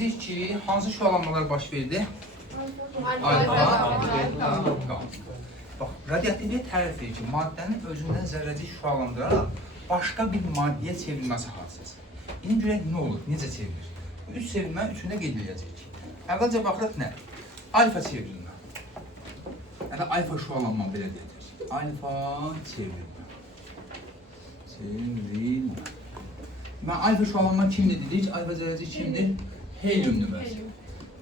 dedik ki, hansı şüalanmalar baş verdi? Alfa, beta, gamma. Bax, radioaktivlik tərif edir ki, maddənin özündən zərrəcik şüalandıraraq başqa bir maddəyə çevrilməsi hadisəsi. İndi görək nə olur, necə çevrilir? Bu üç çevrilmənin üçündə qeyd edəcəyik. Əvvəlcə baxırıq nə? Alfa çevrilmə. Yəni alfa şüalanma belə deyilir. Alfa çevrilmə. Çevrilmə. Mən alfa şüalanma kimdir dedik? Alfa zərrəcik kimdir? Helyum nüvəsi.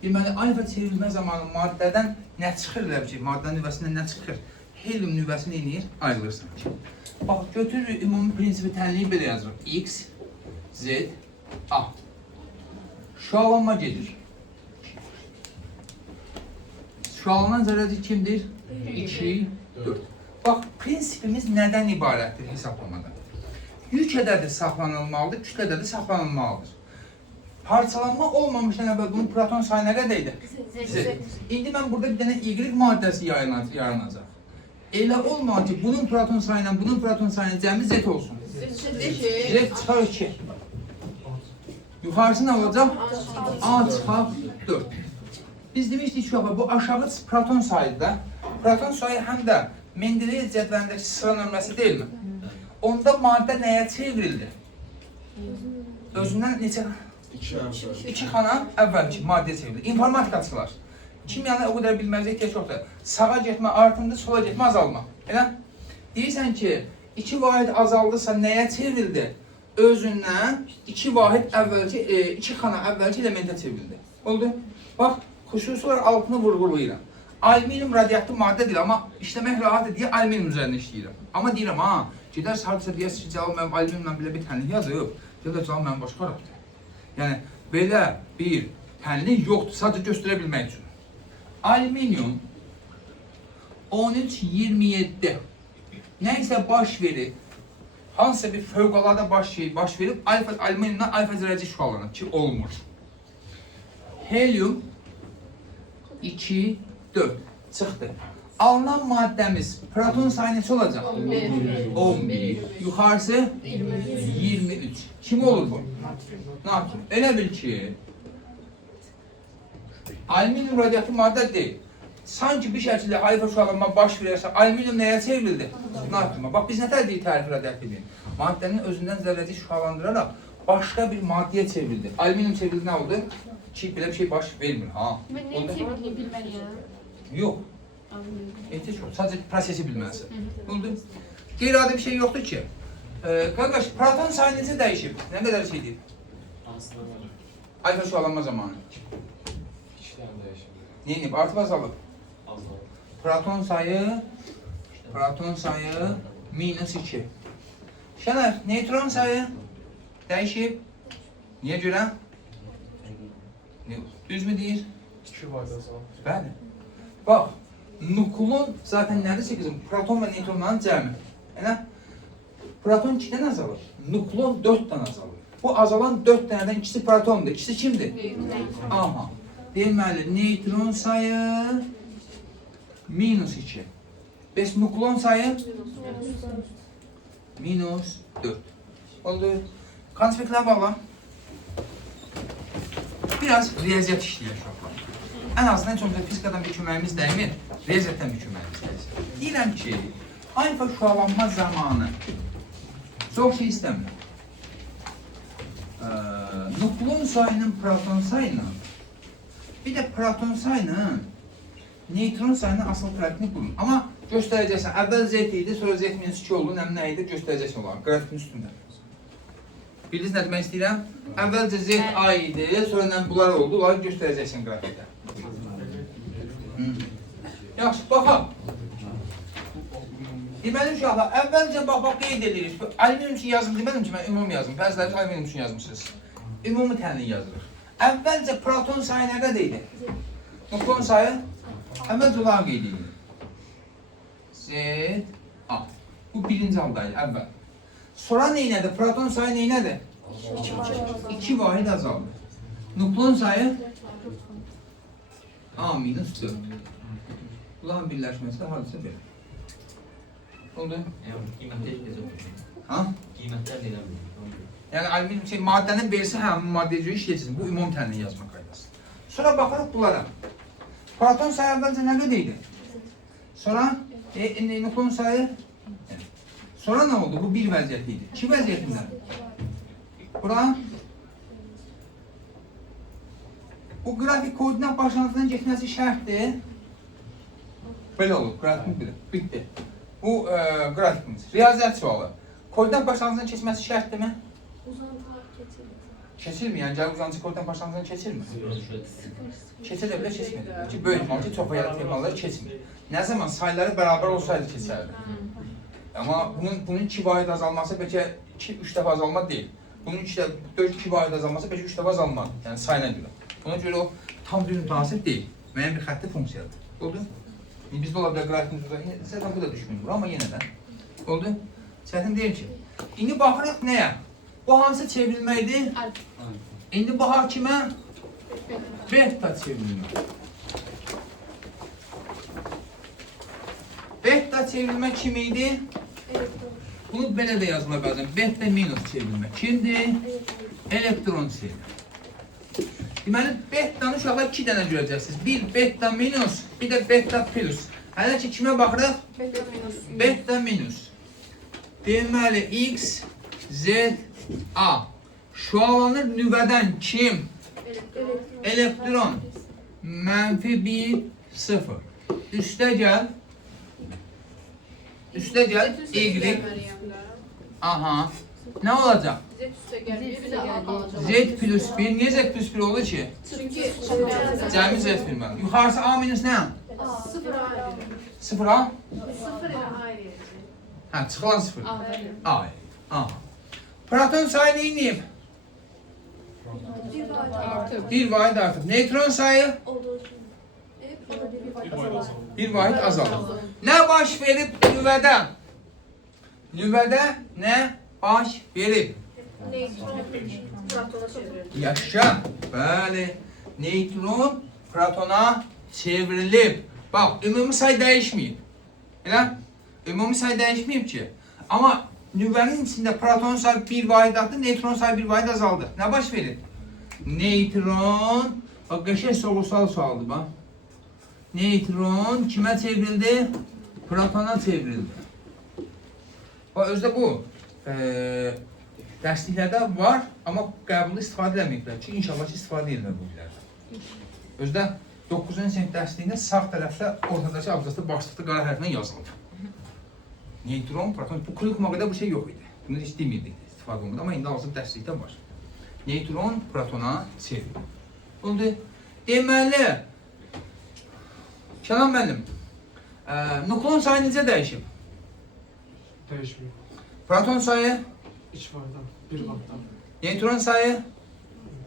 Deməli, alfa çevrilmə zamanı maddədən nə çıxır ki? Maddənin nüvəsindən nə çıxır? Helyum nüvəsi nə edir? Ayrılırsan ki. Bax, götürürük ümumi prinsipi tənliyi belə yazırıq. X, Z, A. Şüalanma gedir. Şüalanan zərrəcik kimdir? 2, 4. Bax, prinsipimiz nədən ibarətdir hesablamada? Yük ədədi saxlanılmalıdır, kütle ədədi saxlanılmalıdır. Parçalanma olmamışdan əvvəl bunun proton sayı nə qədər idi? Z. İndi mən burada bir dənə Y maddəsi yaranacaq. Elə olmalı ki, bunun proton sayı ilə bunun proton sayının cəmi Z olsun. Z çıxar 2. Yuxarısı nə olacaq? A çıxar 4. Biz demişdik ki, bu aşağı proton sayıdır. Proton sayı həm də Mendeleyev cədvəlindəki sıra nömrəsi deyilmi? Onda maddə nəyə çevrildi? Özündən neçə? 2 xana əvvəlki maddə çevrilir. İnformatikaçılar. Kimyanı o qədər bilmənizə ehtiyac yoxdur. Sağa getmə artımdır, sola getmə azalma. Elə? Deyirsən ki, 2 vahid azaldısa nəyə çevrildi? Özündən 2 vahid əvvəlki, 2 xana əvvəlki elementə çevrildi. Oldu? Bax, xüsusi olaraq altını vurğulayıram. Alüminium radioaktiv maddədir, amma işləmək rahatdır deyə alüminium üzərində işləyirəm. Amma deyirəm, ha, gedər hardasa deyəsiz ki, cavab mənim alüminiumla belə bir tənlik yazıb, deyirlər, cavab mənim başqa rabdır. Yəni, belə bir tənlik yoxdur, sadəcə göstərə bilmək üçün. Alüminium 13-27 nəysə baş verib, hansısa bir fövqəladə baş verib, alüminiumdan alfa zərrəcik şüalanır ki, olmur. Helyum 2, 4 çıxdı. Alınan maddəmiz proton sayı neçə olacaq? 11. Yuxarısı 23. Kim olur bu? Natrium. Elə bil ki, alüminium radioaktiv maddə deyil. Sanki bir şəkildə alfa şüalanma baş verərsə, alüminium nəyə çevrildi? Natriuma. Bax, biz nətər deyik tərifi radioaktivliyi? Maddənin özündən zərrəcik şüalandıraraq başqa bir maddəyə çevrildi. Alüminium çevrildi nə oldu? Ki, belə bir şey baş vermir. Mən nəyə çevrildiyi bilməliyəm? Yox. Ehtiyac yox. Sadəcə prosesi bilməlisən. Oldu? Qeyri-adi bir şey yoxdur ki. Qardaş, proton sayı necə dəyişib? Nə qədər şey deyib? Alfa şüalanma zamanı. Nə edib? Artıb azalıb? Proton sayı minus 2. Şələr, neutron sayı dəyişib. Niyə görə? Düzmü deyir? 2 vahid azalıb. Bəli. Bax, nuklon zaten nədir qızım? Proton və neutronların cəmi. Elə? Proton 2-dən azalır. Nuklon 4-dən azalır. Bu azalan 4 dənədən ikisi protondur. İkisi kimdir? Aha. Deməli, neutron sayı minus 2. Bəs nuklon sayı? Minus 4. Oldu. Konspektlər bağla. Biraz riyaziyyat işləyək uşaqlar. Ən azından çox da fizikadan bir köməyimiz dəymir, riyaziyyatdan bir köməyimiz dəysin. Deyirəm ki, alfa şüalanma zamanı çox şey istəmir. Nuklon sayının proton sayının, bir də proton sayının neutron sayının asıl qrafikini qurun. Amma göstərəcəksən, əvvəl Z idi, sonra Z minus 2 oldu, nə idi, göstərəcəksən olaraq, qrafikin üstündə. Bildiniz nə demək istəyirəm? Əvvəlcə Z A idi, sonra bunlar oldu, onları göstərəcəksən qrafikdə. Yaxşı, baxaq. Deməli uşaqlar, əvvəlcə bax qeyd edirik. Alüminium üçün yazım demədim ki, mən ümumi yazım. Bəziləri alüminium üçün yazmışsınız. Ümumi tənlik yazılır. Əvvəlcə proton sayı nə qədər idi? Nuklon sayı? Əvvəlcə onları qeyd edilir. Z A. Bu birinci haldaydı, əvvəl. Sonra neynədir? Proton sayı neynədir? 2 vahid azaldı. Nuklon sayı? A minus 4. Bunların birləşməsi də hadisə belə. Oldu? Qiymətlər necə olur? Ha? Qiymətlər necə olur? Yəni alüminium şey, maddənin verisi həmin maddəyə görə işləyəcəksin. Bu ümumi tənliyi yazma qaydası. Sonra baxırıq bunlara. Proton sayı əvvəlcə nə qədər idi? Sonra nötron sayı. Sonra nə oldu? Bu bir vəziyyət idi. İki vəziyyətində. Bura bu qrafik koordinat başlanğıcından getməsi şərtdir. Belə olur. Qrafik bitti. Bu qrafikimiz. Riyaziyyat sualı. Koordinat başlanğıcından keçməsi şərtdirmi? Keçirmi? Yəni gəlib uzancı koordinat başlanğıcından keçirmi? Keçə də bilə keçmir. Ki, böyük ehtimal ki, çox ya da tehmalları keçmir. Nə zaman sayları bərabər olsaydı keçərdi. Amma bunun 2 vahid azalması bəlkə 2-3 dəfə azalma deyil. Bunun 4-2 vahid azalması bəlkə 3 dəfə azalma. Yəni sayına görə. Buna görə o tam düz mütənasib deyil. Müəyyən bir xətti funksiyadır. Oldu? Bizdə ola bilər qrafikimiz uzaq. Zaten bu da düşmür, amma yenə də. Oldu? Çətin deyil ki. İndi baxırıq nəyə? Bu hansı çevrilməkdir? İndi baxaq kimə? Beta çevrilmə. Beta çevrilmə kim idi? Bunu belə də yazılır bəzən. Beta minus çevrilmə. Kimdir? Elektron çevrilmə. Deməli, bettanı uşaqlar 2 dənə görəcəksiniz. Bir beta minus, bir də beta plus. Hələ ki, kimə baxırıq? Beta minus. Deməli, X, Z, A. Şualanır nüvədən kim? Elektron. Mənfi 1, 0. Üstə gəl. Üstə gəl. Y. Aha. Nə olacaq? Z plus 1. Niyə Z plus 1 olur ki? Çünkü Cəmi Z plus 1. Yuxarısı A minus nə? 0 A? Hə, çıxılan 0. A. Aha. Proton sayı neyiniyib? 1 vahid artıb. Neutron sayı? 1 vahid azalır. Nə baş verib nüvədə? Nüvədə nə baş verib? Yaşa. Bəli. Neutron protona çevrilib. Bax, ümumi sayı dəyişməyib. Elə? Ümumi sayı dəyişməyib ki. Amma nüvənin içində proton sayı 1 vahid artdı, neutron sayı 1 vahid azaldı. Nə baş verir? Neutron, bax, qəşəng sorğusal sualdır, bax. Neutron kimə çevrildi? Protona çevrildi. Bax, özdə bu dərsliklərdə var, amma qəbulda istifadə edəməyiblər ki, inşallah ki, istifadə edirlər bu illərdə. Özdə 9-cu sinif dərsliyində sağ tərəfdə, ortadakı abzasda, başlıqda qara hərflə yazılıb. Neutron, proton, bu kurikmada bu şey yox idi. Bunu heç demirdik, istifadə olmadı, amma indi hazır dərslikdə var. Neutron, protona çevrilir. Oldu. Deməli, Kənan müəllim, nukleon sayı necə dəyişib? Dəyişmir. Proton sayı? 2 vardan, 1 vattan. Neutron sayı?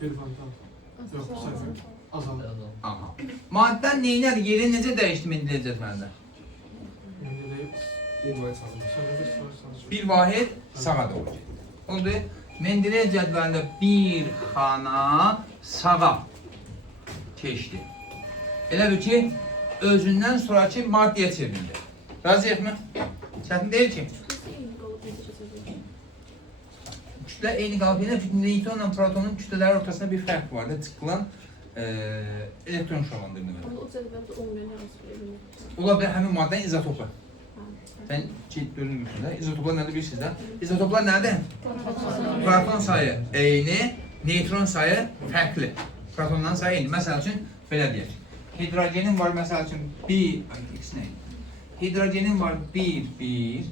1 vattan. Yox, bu sayı azalır. Aha. Maddən neynədir? Yeri necə dəyişdi Mendeleyev cədvəlində? Bir vahid sağa doğru getdi. Oldu. Mendeleyev cədvəlində bir xana sağa keçdi. Elə bil ki, özündən sonraki maddəyə çevrildi. Razıyıq mı? Çətin deyil ki. Kütlə eyni qalıb. Yenə neutronla protonun kütlələri ortasında bir fərq var da, çıxılan elektron şualandırma. Ola bilər həmin maddənin izotoplar. Sən görürmüşsün də, izotoplar nədir bilirsiniz də? İzotoplar nədir? Proton sayı eyni, neutron sayı fərqli. Protondan sayı eyni. Məsəl üçün, belə deyək. Hidrogenin var, məsəl üçün, 1, hidrogenin var 1, 1,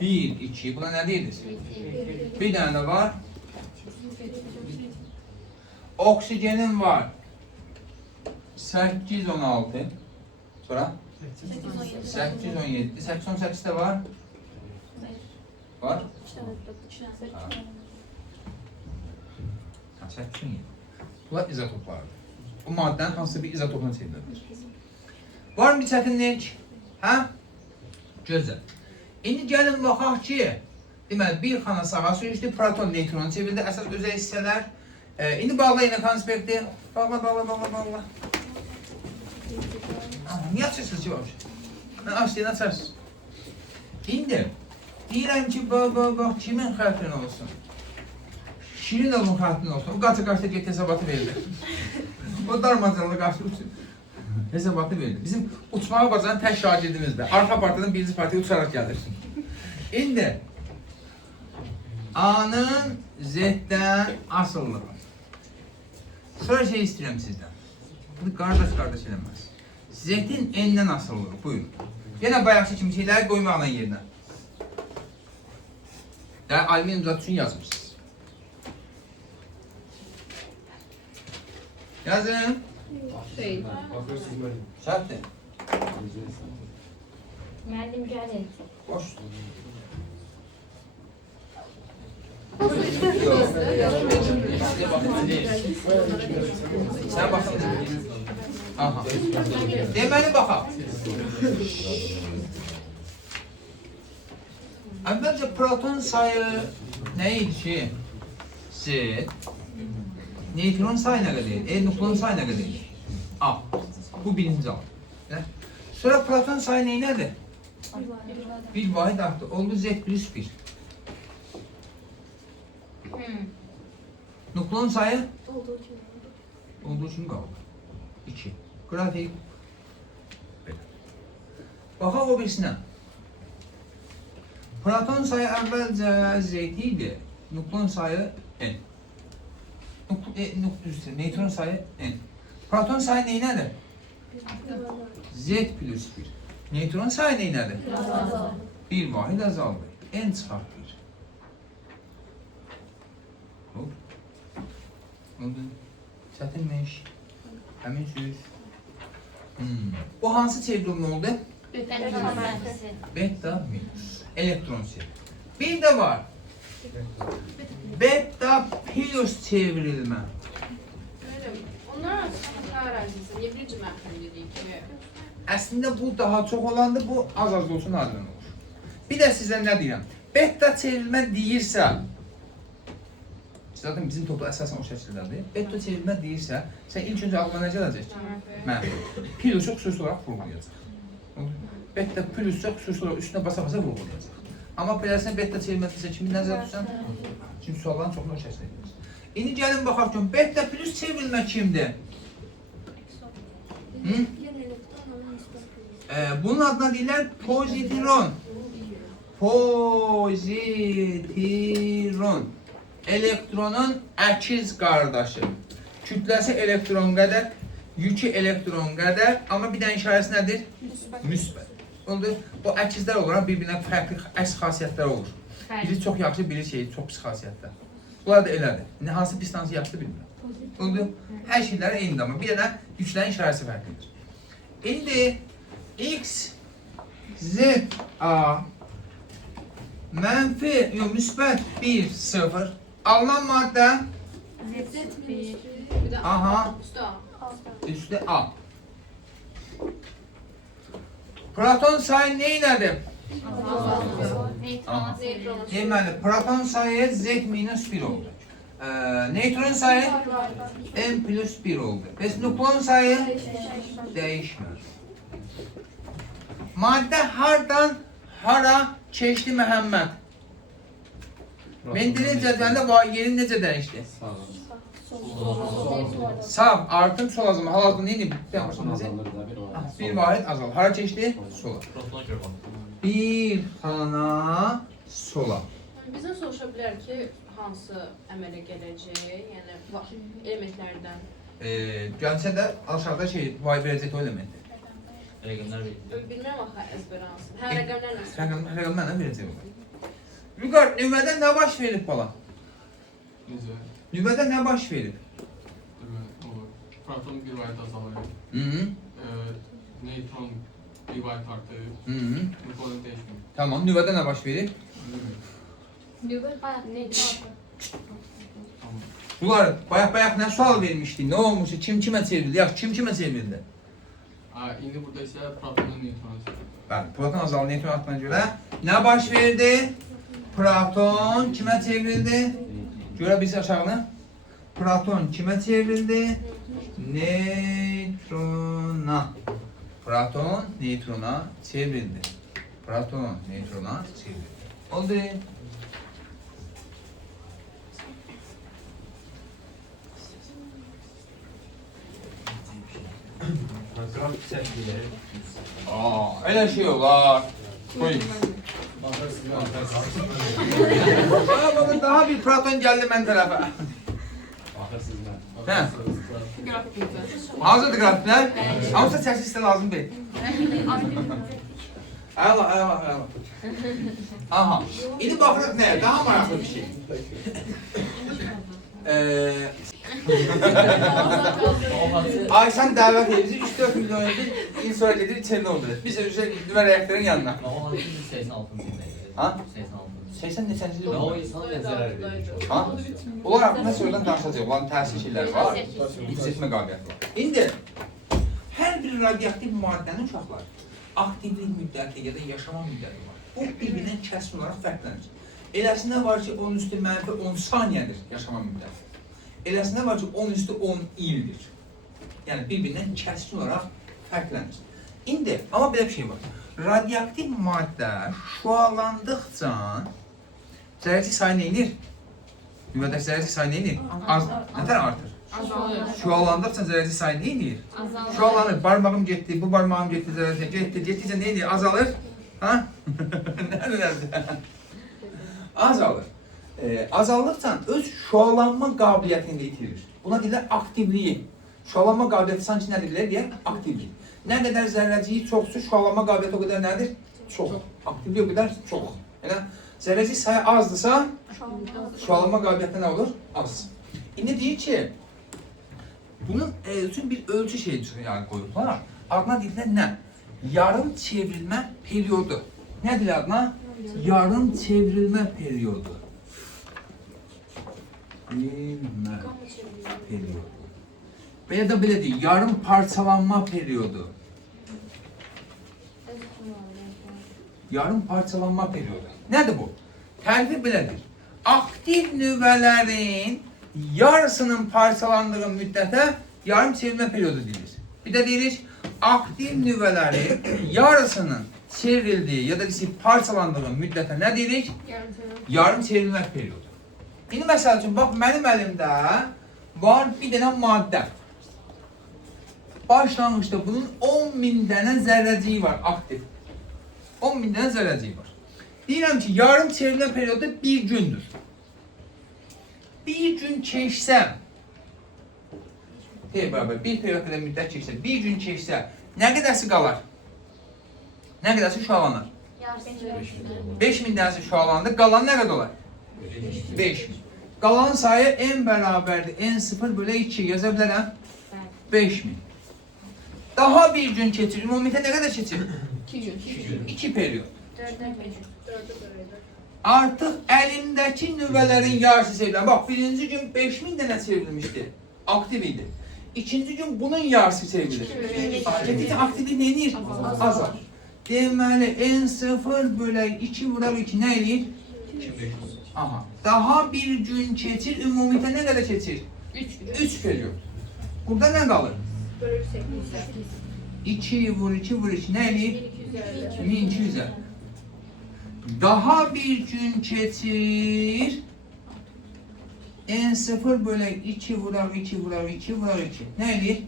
1, 2, buna nə deyilir? Bir dənə var. Oksigenin var 816. Sonra 817. 818 de var. Var. 817. Bunlar izotoplardır. Bu maddenin hansı bir izotopuna çevrilir. Var mı bir çətinlik? Hə? Gözəl. İndi gəlin baxaq ki, deməli bir xana sağa sürüşdü, proton neytronu çevrildi, əsas özəl hissələr. İndi bağla yine konspekti. Bağla. Niye açırsınız cevap? Ben açtığını açarsınız. İndi Deyirəm ki, bax, kimin xətrin olsun? Şirin olun xətrin olsun. O qaçı get hesabatı verir. O darmacanlı qaçı uçur. Hesabatı verir. Bizim uçmağı bacaran tək şagirdimizdir. Arxa partiyadan birinci partiyaya uçaraq gəlir. İndi A-nın Z-dən asıllığı. Sonra şey istəyirəm sizdən. Bunu qardaş eləməz. Z-in N-dən asıllığı. Buyurun. Yenə bayaqçı kimi şeyləri qoymaqla yerinə. Yəni, alüminyum zat üçün yazmışsınız. Yazın. Değil. Şərtdir. Müəllim gəlin. Boş. Sən baxın. Aha. Deməli baxaq. Əvvəlcə proton sayı nə idi ki? Z. Neytron sayı nə qədər? Nukleon sayı nə qədər? A. Bu birinci al. Sonra proton sayı neynədir? Bir vahid artı. Oldu Z plus 1. Nukleon sayı? Olduğu kimi qaldı. 2. Qrafik. Baxaq o birisinə. Proton sayı əvvəlcə Z idi. Nukleon sayı N. Neytron sayı N. Proton sayı neynədir? Z plus 1. Neytron sayı neynədir? Bir vahid azaldı. N çıxart 1. Oldu. Çətinmiş. Həmin söz. Bu hansı çevrilmə oldu? Beta minus. Elektron çevrilmə. Bir də var. Beta plus çevrilmə. Onlar arasında arazisi, niye birinci mərhələ dedik ki? Əslində bu daha çox olandı, bu az olsun adından olur. Bir də sizə nə deyirəm? Beta çevrilmə deyirsə, zaten bizim toplu əsasən o şəkildədir. Beta çevrilmə deyirsə, sən ilk öncə ağlına nə gələcək? Mənfi. Plusu xüsusi olaraq vurgulayacaq. Beta plusu xüsusi olaraq üstünə basa-basa vurgulayacaq. Amma beləsinə beta çevrilmə deyirsə, kimi nəzər tutsan? Çünki sualların çoxunu o şəkildə edilir. İndi gəlin baxaq ki, beta plus çevrilmə kimdir? Bunun adına deyirlər pozitron. Pozitron. Elektronun əkiz qardaşı. Kütləsi elektron qədər, yükü elektron qədər, amma bir dənə işarəsi nədir? Müsbət. Oldu. Bu əkizlər olaraq bir-birinə fərqli əks xasiyyətlər olur. Biri çox yaxşı, biri çox pis xasiyyətlər. Bunlar da elədir. Hansı pis, hansı yaxşı bilmirəm. Oldu. Hər şeylər eynidir, amma bir dənə yüklərin işarəsi fərqlidir. İndi X, Z, A mənfi, müsbət 1, 0 alınan maddə aha, üstü A. Proton sayı neynədir? Deməli, proton sayı Z minus 1 oldu. Neytron sayı N plus 1 oldu. Bəs nukleon sayı dəyişmir. Maddə hardan hara keçdi Məhəmməd? Mendeleyev cədvəlində yeri necə dəyişdi? Sağ artım sol azalma. Hal-hazırda neydi? Bir vahid azalır. Hara keçdi? Sola. Bir xana sola. Bizdən soruşa bilər ki, hansı əmələ gələcək, yəni elementlərdən? Gəlsə də aşağıda vay verəcək o elementi. Rəqəmlər verir. Bilmirəm axı əzbər hansı. Hə, rəqəmlər nəsə? Rəqəm mənə verəcək o. Vüqar, nüvədə nə baş verib bala? Necə? Nüvədə nə baş verib? Proton bir vahid azalır. Neytron bir vahid artır. Nükleon değişmiyor. Tamam, nüvədə nə baş verib? Bunlar bayaq nə sual vermişdi? Nə olmuş? Kim kimə çevrildi? Yaxşı, kim kimə çevrildi? İndi burada ise protonun neytronu. Bəli, proton azalır neytron artına görə nə baş verdi? Proton kimə çevrildi? Görə biz aşağını. Proton kimə çevrildi? Neytrona. Proton neytrona çevrildi. Proton neytrona çevrildi. Oldu. Grafik çəkgiləri. Elə şey olar. Buyur. Bakın daha bir Platon geldi mən tərəfə. Baxırsınız mən. Hə? Qrafikdə. Hazırdır qrafiklər? Hamısı səsi sizə lazım deyil. Əla. Aha. İndi baxırıq nəyə? Daha maraqlı bir şey. Ayşən dəvət edir, bizi 3-4 milyon edir, il sonra gedir, içərini olduruyor. Biz de nüvə reaktörün yanına. Olan 86-cı ildə. Ha? 86-cı. 80 neçənci il Və o oldu? insan nəzərə verir. Ha? Onlar haqqında söylədən danışacaq, onların təsir şeyləri var, hissetmə qabiliyyəti var. İndi, hər bir radioaktiv maddənin uşaqlar aktivlik müddəti ya da yaşama müddəti var. Bu bir-birindən kəskin olaraq fərqlənir. Eləsində var ki, 10 üstü mənfi 10 saniyədir yaşama müddəti. Eləsində var ki, 10 üstü 10 ildir. Yəni bir-birindən kəskin olaraq fərqlənir. İndi, amma belə bir şey var. Radioaktiv maddə şualandıqca zərərçi sayı neyinir? Nüvədəki zərərçi sayı neyinir? Nətər artır? Şualandıqca zərərçi sayı neyinir? Şualanır. Barmağım getdi, bu barmağım getdi, zərərçi getdikcə neyinir? Azalır. Ha? Nədir? Azalır. Azaldıqca öz şualanma qabiliyyətini itirir. Buna deyirlər aktivliyi. Şualanma qabiliyyəti sanki nə deyirlər deyə? Aktivlik. Nə qədər zərrəciyi çoxdur, şualanma qabiliyyəti o qədər nədir? Çox. Aktivlik o qədər çox. Elə zərrəciyi sayı azdırsa, şualanma qabiliyyəti nə olur? Az. İndi deyir ki, bunun üçün bir ölçü şeyi yəni qoyublar. Adına deyirlər nə? Yarım çevrilmə periodu. Nə deyirlər adına? Yarım çevrilmə periodu. Çevrilmə periodu. Veya da belə deyil, yarım parçalanma periodu. Yarım parçalanma periodu. Nədir bu? Tərifi belədir. Aktiv nüvələrin yarısının parçalandığı müddətə yarım çevrilmə periodu deyilir. Bir də deyirik, aktiv nüvələrin yarısının çevrildiyi ya da parçalandığı müddətə nə deyirik? Yarım çevrilmə periodu. İndi məsəl üçün, bax, mənim əlimdə var bir dənə maddə. Başlanğıçda bunun 10.000 dənə zərrəciyi var, aktiv. 10.000 dənə zərrəciyi var. Deyirəm ki, yarım çevrilmə periodu bir gündür. Bir gün keçsə, bərabər, bir periyodda müddət keçsə, bir gün keçsə, nə qədərsi qalar? Nə qədərsi şualanır? 5.000 dənəsi şualandı, qalan nə qədər olar? 5.000. Qalanın sayı n bərabərdir, n0 bölə 2 yaza bilərəm? 5.000. Daha bir gün keçir, ümumiyyətlə nə qədər keçir? 2 gün. 2 periyod. 4'e 5. Artıq əlimdəki nüvələrin yarısı çevrilir. Bax, birinci gün 5.000 dənə çevrilmişdi, aktiv idi. İkinci gün bunun yarısı çevrilir. Getdikcə aktivlik neyinir? Azar. Deməli, n0 bölə 2 vuraq 2 nə eləyir? Aha. Daha bir gün keçir, ümumiyyətlə nə qədər keçir? 3 periyod. Burada nə qalır? 2 vur 2 vur 2 nə eləyir? 1200'e. Daha bir gün keçir. n0 bölə 2 vuraq 2 vuraq 2 vuraq 2. Nə eləyir?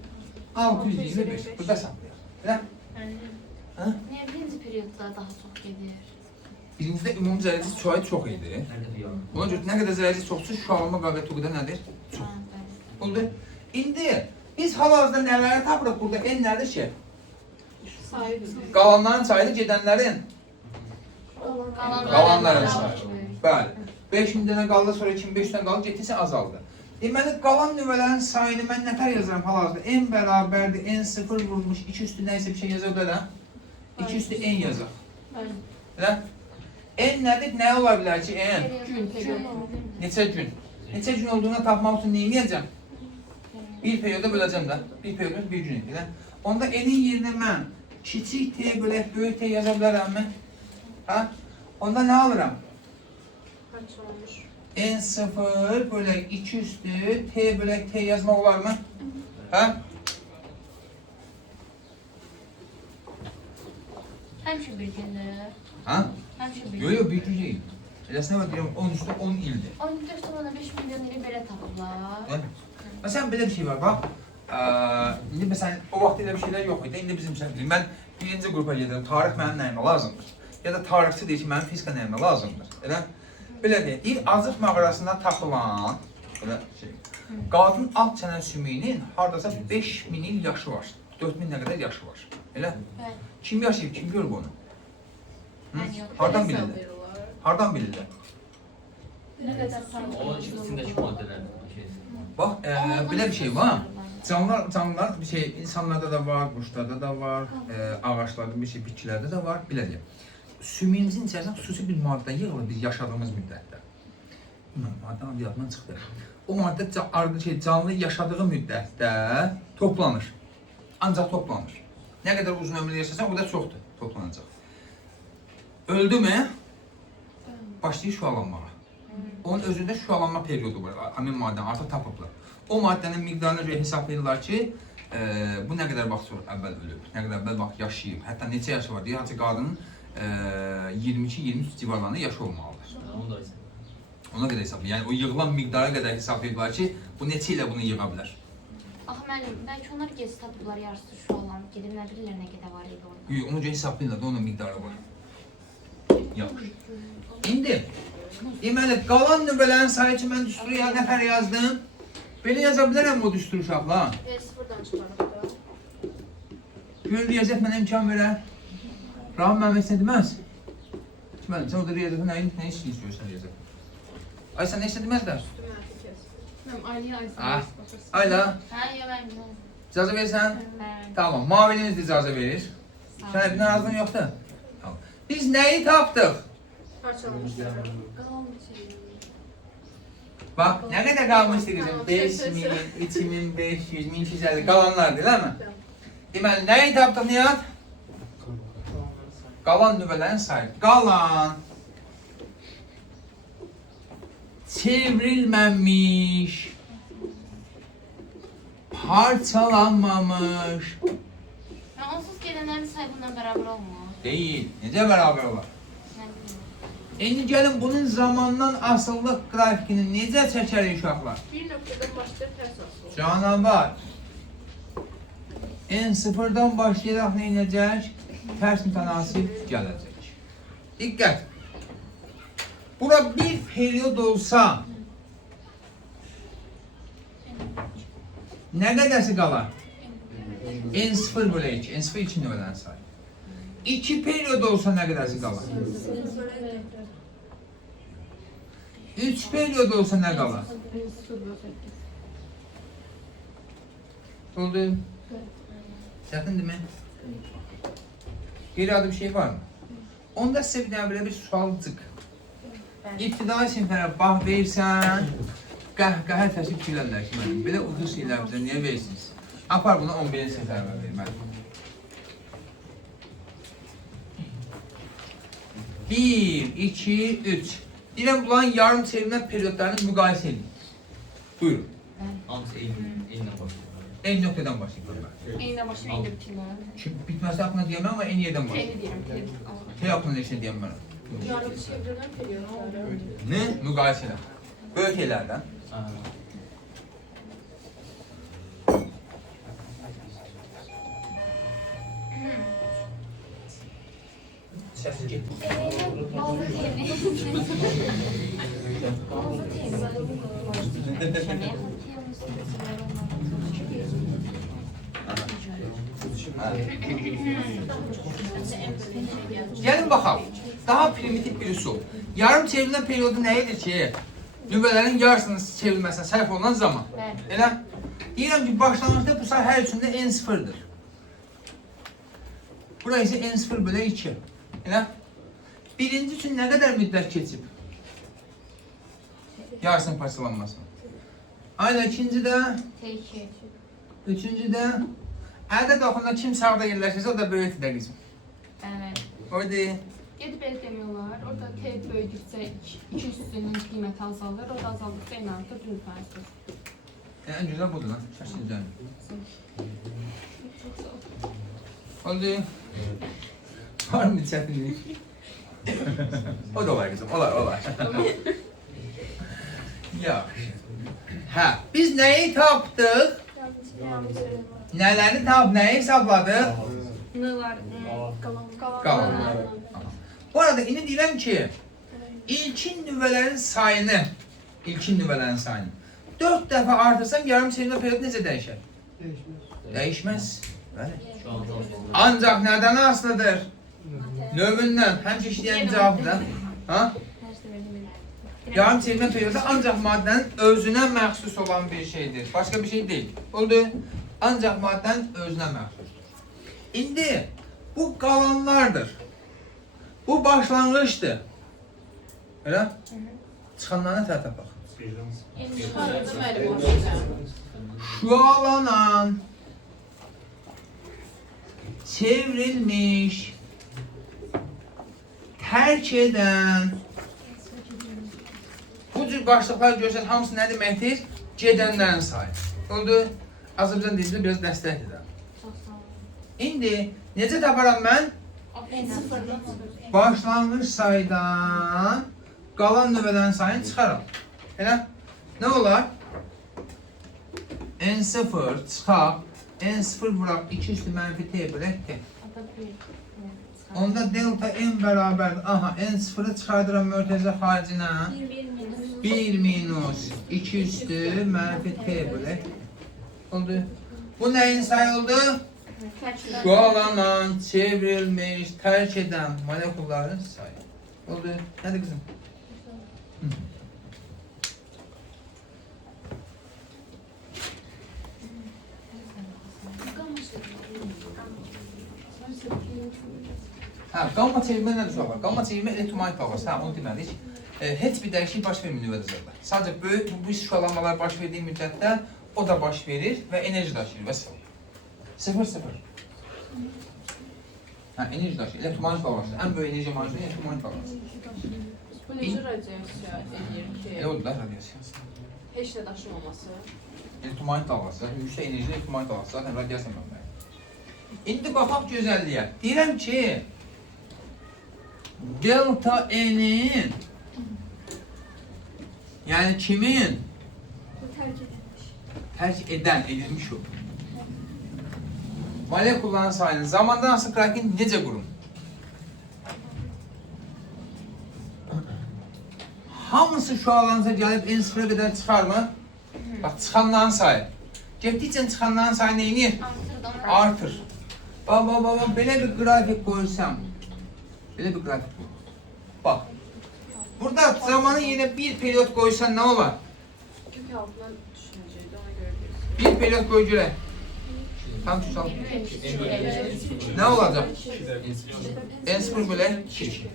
625. Burada saxlayaq. Elə? Niyə birinci periyodda daha çox gedir? Birincidə ümumi zərərci sayı çox idi. Ona görə nə qədər zərərci çoxsa şualanma qabiliyyəti o qədər nədir? Çox. Oldu. İndi biz hal-hazırda nələri tapırıq burada? En nədir ki? Qalanların sayıdır, gedənlərin? Qalanların sayı. Bəli. 5.000 dənə qaldı, sonra 2500 dənə qaldı, getdikcə azaldı. Deməli, qalan nüvələrin sayını mən nətər yazıram hal-hazırda? N bərabərdir, n0 vurmuş, 2 üstü nəysə bir şey yazaq da 2 üstü n yazaq. Elə? N nədir? Nə ola bilər ki, n? Neçə gün? Neçə gün olduğuna tapmaq üçün neyini yazacağım? Bir periyoda böləcəm də. Bir periyodumuz bir gün idi. Onda n-in yerinə mən kiçik t bölək böyük t yaza bilərəmmi? Ha? Onda nə alıram? Kaç olmuş? n0 bölək 2 üstü t bölək t yazmaq olar mı? Ha? Həmişə bir gündür. Ha? Həmişə bir Yox, yox, bir gün deyil. Eləsinə və deyirəm 10 üstə 10 ildir. 14,5 milyon ili belə tapıblar. Yəni, məsələn, belə bir şey var, bax. İndi məsələn, o vaxt elə bir şeylər yox idi. İndi bizim məsələn, mən birinci qrupa gedirəm, tarix mənim nəyimə lazımdır. Ya da tarixçi deyir ki, mənim fizika nəyimə lazımdır. Elə, belə deyir, Azıq mağarasında tapılan, belə şey, qadın alt çənə sümüyünün hardasa 5000 il yaşı var. 4000 nə qədər yaşı var. Elə? Kim yaşayıb, kim görüb onu? Hardan bilirlər? Hardan bilirlər? Nə qədər sağlam. O içindeki maddeler. Bax, belə bir şey var. Canlılar bir şey, insanlarda da var, quşlarda da var, ağaçlarda bir şey, bitkilərdə də var, belə deyim. Sümüyümüzün içərisində xüsusi bir maddə yığılır biz yaşadığımız müddətdə. Maddə adı yadından çıxdı. O maddə canlı yaşadığı müddətdə toplanır. Ancaq toplanır. Nə qədər uzun ömrlü yaşasan, o da çoxdur toplanacaq. Öldü mü? Başlayır şüalanmağa. Onun özündə şüalanma periodu var. Həmin maddəni artıq tapıblar. O maddənin miqdarına görə hesablayırlar ki, bu nə qədər vaxt sonra əvvəl ölüb, nə qədər əvvəl vaxt yaşayıb, hətta neçə yaşı var deyə, hansı qadının 22-23 civarlarında yaşı olmalıdır. Ona qədər hesablayır. Yəni o yığılan miqdara qədər hesablayırlar ki, bu neçə ilə bunu yığa bilər. Axı müəllim, bəlkə onlar gezi tapıblar, yarısı şu olan, gedib nə bilirlər nə qədər var idi orada. Yox, ona görə hesablayırlar da onun miqdarı var. Yaxşı. İndi, deməli, qalan nüvələrin sayı ki, mən düsturu nəfər yazdım. Belə yaza bilərəm o düsturu uşaqlar. Sıfırdan çıxarıb da. Gör, riyaziyyat mənə imkan verər. Rahim mənim heç nə deməz. Mənim, sən orada riyaziyyatı nə işin istiyorsan riyaziyyat? Ay, sən nə işlə deməzlər? Üstüməti kes. Mənim Aylıya Ah, Ayla, Hə, ya mən bilməm. icazə verirsən? Mən. Tamam, mavinimiz də icazə verir. Sən bir narazılığın yoxdur? Tamam. Biz nəyi tapdıq? Parçalamışlar. Bax, nə qədər qalmışdı qızım? 5000, 3500, 1250 qalanlardır, elə mi? Deməli, nəyi tapdıq Nihat? Qalan nüvələrin sayı. Qalan çevrilməmiş, parçalanmamış Ya onsuz gedənlərin sayı bundan bərabər olmur. deyil. Necə bərabər olar? Mən bilmirəm. İndi gəlin bunun zamandan asıllıq qrafikini necə çəkərik uşaqlar? Bir nöqtədən başlayıb tərs asılır. Canavar. N0-dan başlayaraq nə edəcək? Tərs mütənasib gələcək. Diqqət. Bura bir periyod olsa nə qədərsi qalar? N0 bölə 2. N0 2 növrələrin sayı. 2 periyod olsa nə qədərsi qalar? 3 periyod olsa nə qalar? Oldu. Çətindir mi? Qeyri-adi bir şey var mı? Onda sizə bir dənə belə bir sualcıq. İbtidai siniflərə bax verirsən, qəhqəhə təşkil fikirlərlər ki, mənim. Belə ucuz şeylər bizə niyə verirsiniz? Apar bunu 11-ci siniflərə verməli. 1, 2, 3. Deyirəm, bunların yarım çevrilmə periodlarını müqayisə edin. Buyurun. Hamısı eynilə başlıyor. Eyni nöqtədən başlayın. Eyni başına eyni bitirlər. Bitməsi haqqında deyəməm, amma eyni yerdən başlayın. Eyni deyirəm. Şey haqqında heç nə deyəməm. Yarım çevrilen periyodları. Ne? Müqayisə elə. Böyük yerlərdən. Səsi getdi. Bazı temi. Bazı temi. Gəlin baxaq. Daha primitiv bir üsul. Yarım çevrilən periodu nə edir ki? Nüvələrin yarısının çevrilməsinə sərf olunan zaman. Elə? Deyirəm ki, başlanğıcda bu sayı hər üçündə n0-dır. Bura isə n0 bölə 2. Elə? Birinci üçün nə qədər müddət keçib? Yarısının parçalanmasına. Aynen, ikincidə, üçüncüdə, əldə qalxında kim sağda yerləşirsə, o da böyük edə qızım. Evet. Oydu. Gedib belə demiyorlar. Orada T böyüdükcə 2 üstünün qiyməti azalır. O da azaldıqca en artıq düz fərzdir. En güzel budur lan. Şaşıracağım. Oldu. Var mı çətinlik? O da olar kızım, olar. Yaxşı. Hə, biz nəyi tapdıq? Nəyi hesabladıq? Nılar. Qalanlar. Bu arada indi deyirəm ki, ilkin nüvələrin sayını 4 dəfə artırsam yarım çevrə periyod necə dəyişər? Dəyişməz. Bəli. Şu anda Ancaq nədən asılıdır? Növündən. Həmişə işləyən cavabdır. Ha? Yarım çevirmə periyodu ancaq maddənin özünə məxsus olan bir şeydir. Başqa bir şey deyil. Oldu? Ancaq maddənin özünə məxsusdur. İndi bu qalanlardır. Bu başlanğıçdır. Elə? Çıxanlarına tərtəb bax. Çıxarıldı müəllim başına. Şualanan, çevrilmiş, tərk edən. Bu cür başlıqlar görsən hamısı nə deməkdir? Gedənlərin sayı. Oldu? Azərbaycan dilində biraz dəstək edirəm. İndi necə taparam mən? Başlanğıc saydan qalan növələrin sayını çıxaram. Elə? Nə olar? N0 çıxaq, N0 vuraq 2 üstü mənfi T bölək T. Onda delta N bərabərdir. Aha, N0'ı çıxardıram mörtəzə xaricinə. 1 minus 2 üstü mənfi T bölək. Oldu. Bu nəyin sayı oldu? Şualanan, çevrilmiş, tərk edən molekulların sayı. Oldu. Nədir qızım? Hə, qamma çevirmə nədir uşaqlar? Qamma çevirmə elektromanyetik dalğası. Hə, onu demədik. Heç bir dəyişiklik baş vermir nüvədə zərdə. Sadəcə böyük bu şualanmalar baş verdiyi müddətdə o da baş verir və enerji daşıyır və s. 0-0. Hə, enerji daşıyır. Elektromanyetik dalğası. Ən böyük enerji maddəsi elektromanyetik dalğası. Bu necə radiasiya edir ki, Oldu da radiasiya. heç nə daşımaması? Elektromanyetik dalğası. Yüksək enerjili elektromanyetik dalğası zaten radiasiya mənbəyi. İndi baxaq gözəlliyə. Deyirəm ki, delta N'in yəni kimin? Tərk edilmiş o. Molekulların sayını zamandan asılı qrafikin necə qurum? Hamısı şu alanıza gəlib N0'a qədər çıxarmı? Bax, çıxanların sayı. Getdikcə çıxanların sayı neyini? Artır. Baba, belə bir qrafik qoysam. Belə bir qrafik qoy. Bax. Burada zamanı yenə bir periyod qoysan nə olar? Çünki altından düşünəcəkdi, ona görə deyirəm. Bir periyod qoy görək. Tam tutalım. Nə olacaq? N0 bölək 2.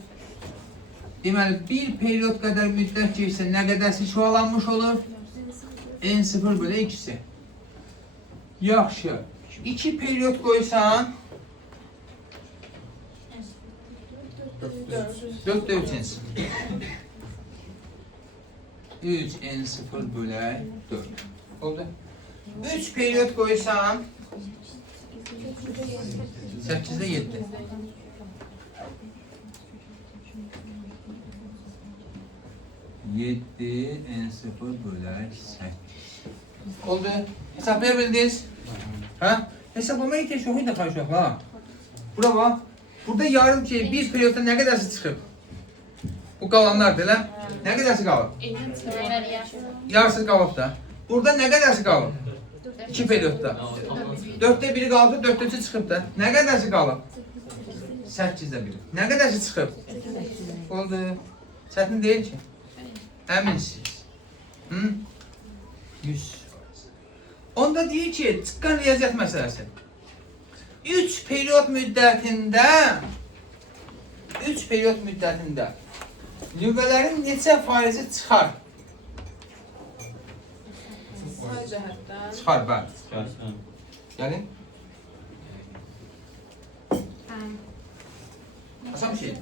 Deməli, bir periyod qədər müddət keçsə nə qədərsi çoğalanmış olur? N0 bölək 2'si. Yaxşı. 2 periyod qoysan 4 3 N0 bölək 4. Oldu. 3 periyod qoysan 8'de 7. N0 bölək 8. Oldu. Hesaplayabildiniz? Ha? Hesaplamaya ihtiyaç yok da uşaqlar. Bura bax. Burada yarım şey bir periyodda nə qədərsi çıxıb? Bu qalanlardır elə? Nə qədərsi qalıb? Yarısı qalıb da. Burada nə qədərsi qalıb? 2 periyodda. 4'te 1'i qalıb, 4'te 3'ü çıxıb da. Nə qədərsi qalıb? 8'de 1. Nə qədərsi çıxıb? Oldu. Çətin deyil ki. Əminsiniz. 100%. Onda deyir ki, çıxqan riyaziyyat məsələsi. 3 periyod müddətində nüvələrin neçə faizi çıxar? Say cəhətdən. Çıxar, bəli. Gəlin. Asan bir şey.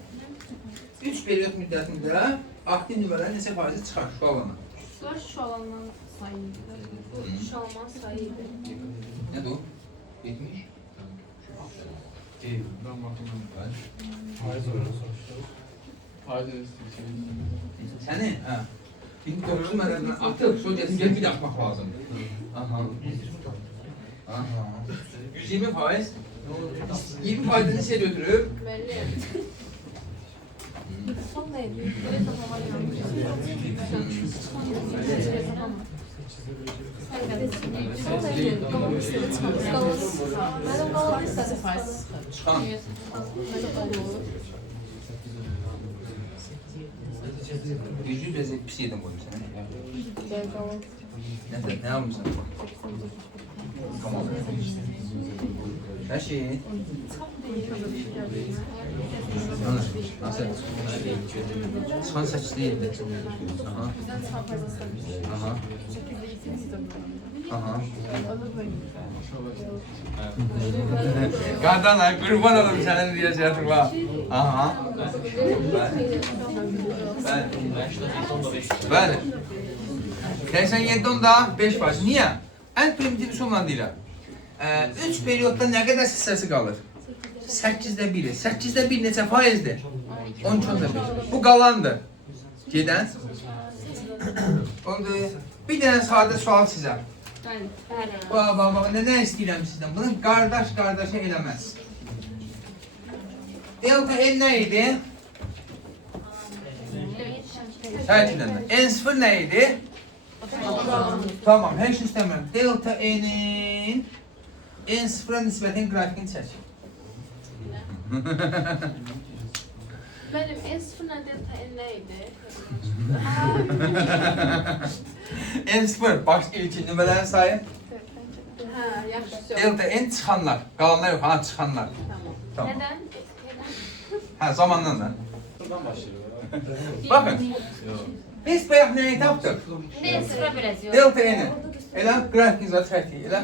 3 periyod müddətində aktiv nüvələrin neçə faizi çıxar şu alana? Bunlar şu alandan sayılır. Bu şalman sayıydı. Nədir o? 70. Ben bakımdan ben. Faiz oranı sonuçta. Faiz Səni? Hə. Bir 90 ədədini atıb, sonra gəlsin gəlib bir də atmaq lazımdır. Aha. Aha. 120%. 20%'ni size götürüp Müəllim. Son neydi? Böyle tamamlar çıkan. Yüzü bezek pis yedim koyayım sana. Ne yapmışsın? Tamam. Her şeyi. Nasıl? Son saç değildi. Aha. Aha. Aha. Kadana kurban olayım senin diyeceğim la. Aha. Bəli. 87 onda 5 var. Niye? En primitif sonla değil. 3 periyodda ne kadar hissəsi qalır? 8'də 1'i. 8'də 1 neçə faizdir? 13'də 5. Bu qalandır. Gedən. Oldu. Bir dənə sadə sual sizə. Bax, nə istəyirəm sizdən? Bunu qardaş qardaşa eləməz. Delta N nə idi? Həqiqətən. N0 nə idi? Tamam, heç istəmirəm. Delta N'in N0'a nisbətən qrafikini çək. Müəllim, S0 delta N nə idi? N0, baş ilkin nümerlərin sayı. Hə, yaxşı, söz. Delta N çıxanlar. Qalanlar yox, ha, çıxanlar. Tamam. Tamam. Neden? Hə, zamandan da. Buradan başlayalım. Bakın. Biz bayaq nəyi tapdıq? Ne sıra biraz yok. Delta N'i. Elə qrafikinizi çəkdik. Elə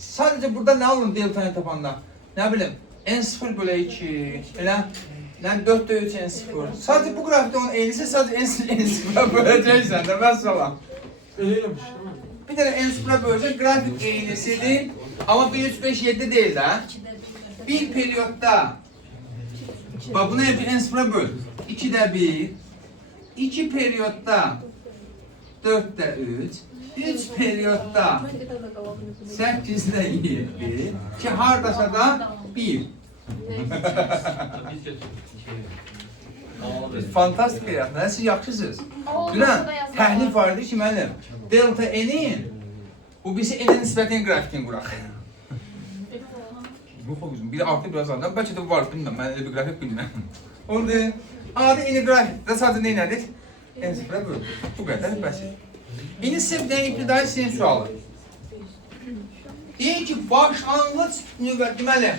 sadəcə burada nə alın delta N tapanda? Nə bilim, N0 bölə 2. Elə 4'də 3 N0. Sadəcə bu qrafikdə onun eynisi sadəcə N0'a böləcəksən də məsələ. Eləyirmiş. Bir dənə N0'a böləcək qrafik eynisidir. Amma 1, 3, 5, 7 deyil də. Bir periyodda bax bunu hep N0'a böl. 2'də 1. 2 periyodda 4'də 3. 3 periyodda 8'də 7. Ki hardasa da 1. Fantastik həyat. Nə siz yaxşısınız? Dünən təhlif var idi ki, müəllim, delta N'in bu birisi N'in nisbətən qrafikini quraq. Yox oğlum, biri artı biraz azaldan, bəlkə də var, bilməm, mən elə bir qrafik bilməm. Oldu, adi N'i qrafikdə sadəcə nə nədir? N0'a bölür. Bu qədər bəsit. İndi sizə bir dənə ibtidai sizin sualı. Deyir ki, başlanğıc növbə, deməli,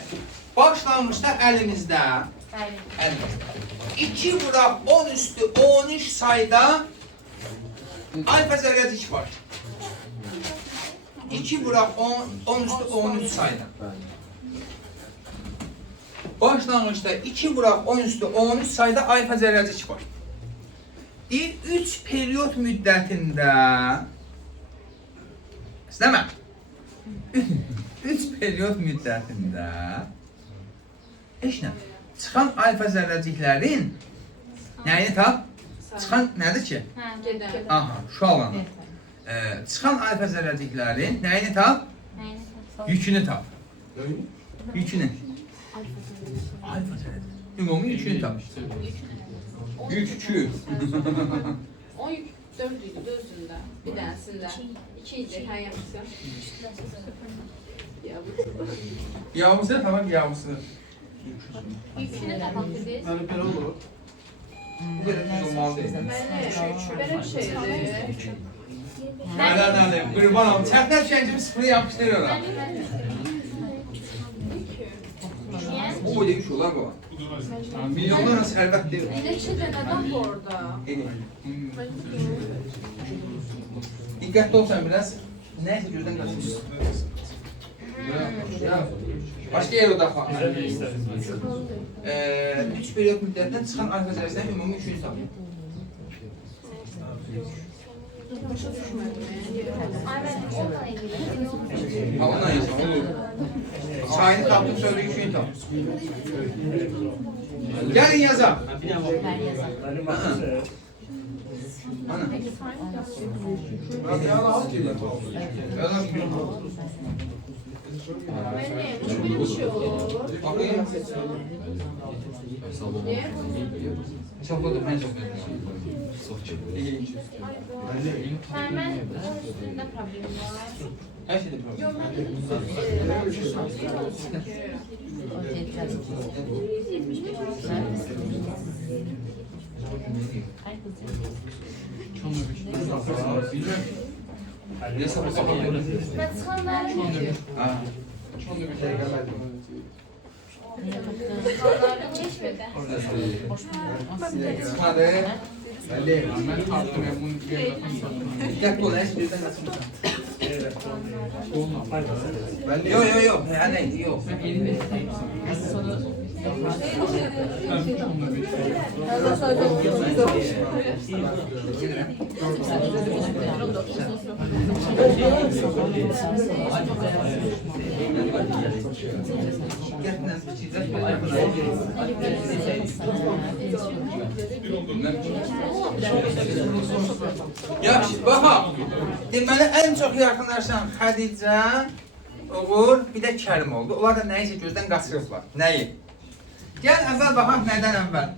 başlanğıcda əlimizdə 2 vuraq 10 üstü 13 sayda alfa zərrəcik var. 2 vuraq 10 üstü 13 sayda. Başlanğıcda 2 vuraq 10 üstü 13 sayda alfa zərrəcik var. Deyir, 3 periyod müddətində İstəmə. 3 periyod müddətində heç nə. Çıxan alfa zərrəciklərin nəyini tap? Çıxan nədir ki? Gedən. Aha, şu alanı. Çıxan alfa zərrəciklərin nəyini tap? Yükünü tap. Yükünü. Alfa zərrəcik. Ümumi yükünü tap. Yükü. 10 yük 4 idi özündə. Bir dənəsində. 2 idi, hə yaxşı. Yavrusu tamam yavrusu. Yükünü tapan biz. Yani böyle olur. Bir de düz olmalı değil. Müəllim, belə bir şeydir. Nələr, qurban olum. Çəklər kəncimi sıfırı yapışdırır ona. O öyle bir şey olan bu. Milyonlarla sərvət deyil. Neçə dənədən bu orada? Dikkatli ol sen biraz. Neyse gözden kaçırıyorsun. Başka yer odaklan. 3 periyod müddetinden çıxan alfa zərrəsindən ümumi 3-cü hesab. Başa düşmədim. Ha, ondan yazma, olur. Sayını tapdıq, sonra yükünü tapdıq. Gəlin yazaq. Ben yazarım. Ana. Müəllim, 3 olur. Bakayım. Niyə? Hesapladım, mən hesapladım. Hemen üstünde problem var. Her şeyde problem. Yox, mən bir olsun ki. Ne hesapladım? Ben sıkanlar Ha. sıkanları çeşmede. Hadi. Ben kalktım ya bunu bir yerden Dikkatli ol, her şeyden açın. Ben Yok yok yok, ha neydi yok. Yaxşı, baxaq. Deməli, ən çox yaxınlaşan Xədicə, Uğur, bir də Kərim oldu. Onlar da nəyisə gözdən qaçırıblar. Nəyi? Gəl, əvvəl baxaq nədən əvvəl.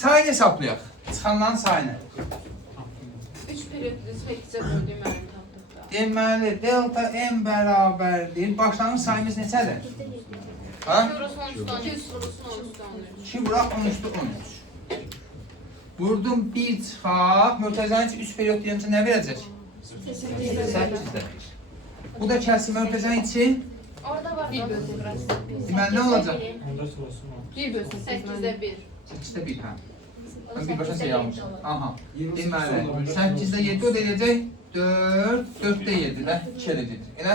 Sayını hesablayaq. Çıxanların sayını. 3 periodlu 8-ə böldüyüm müəllim tapdıq da. Deməli, delta m bərabərdir. Başlanğıc sayımız neçədir? Ha? 2 sorusun 13. 2 bıraq 13-13. Vurdum 1 çıxaq. Mürtəzənin için 3 periyod deyəmsə nə verəcək? 8-də 1. Bu da kəsim mürtəzənin için. Orada var. 1 bölsün burası. Deməli, nə olacaq? Onda sorsun var. 1 bölsün 8-də 1. 8'de 1 ha. Ben bir başa sayı almışım. Aha. Deməli, 8'de 7 o da edəcək 4, 4'de 7 də 2 edəcək. Elə?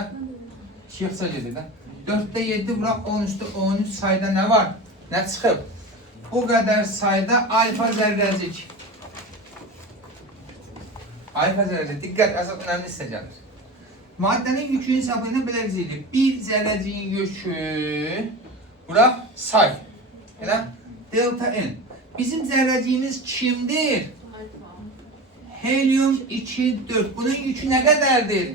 2 yıxsa 7 də. 4'de 7 bıraq 13 sayda nə var? Nə çıxıb? Bu qədər sayda alfa zərrəcik. Alfa zərrəcik. Diqqət, əsas önemli hissə gəlir. Maddənin yükünün hesabına belə deyilir. Bir zərrəciyin yükü bıraq say. Elə? Delta N. Bizim zərrəciyimiz kimdir? Alfa. Helium 2, 4. Bunun yükü nə qədərdir?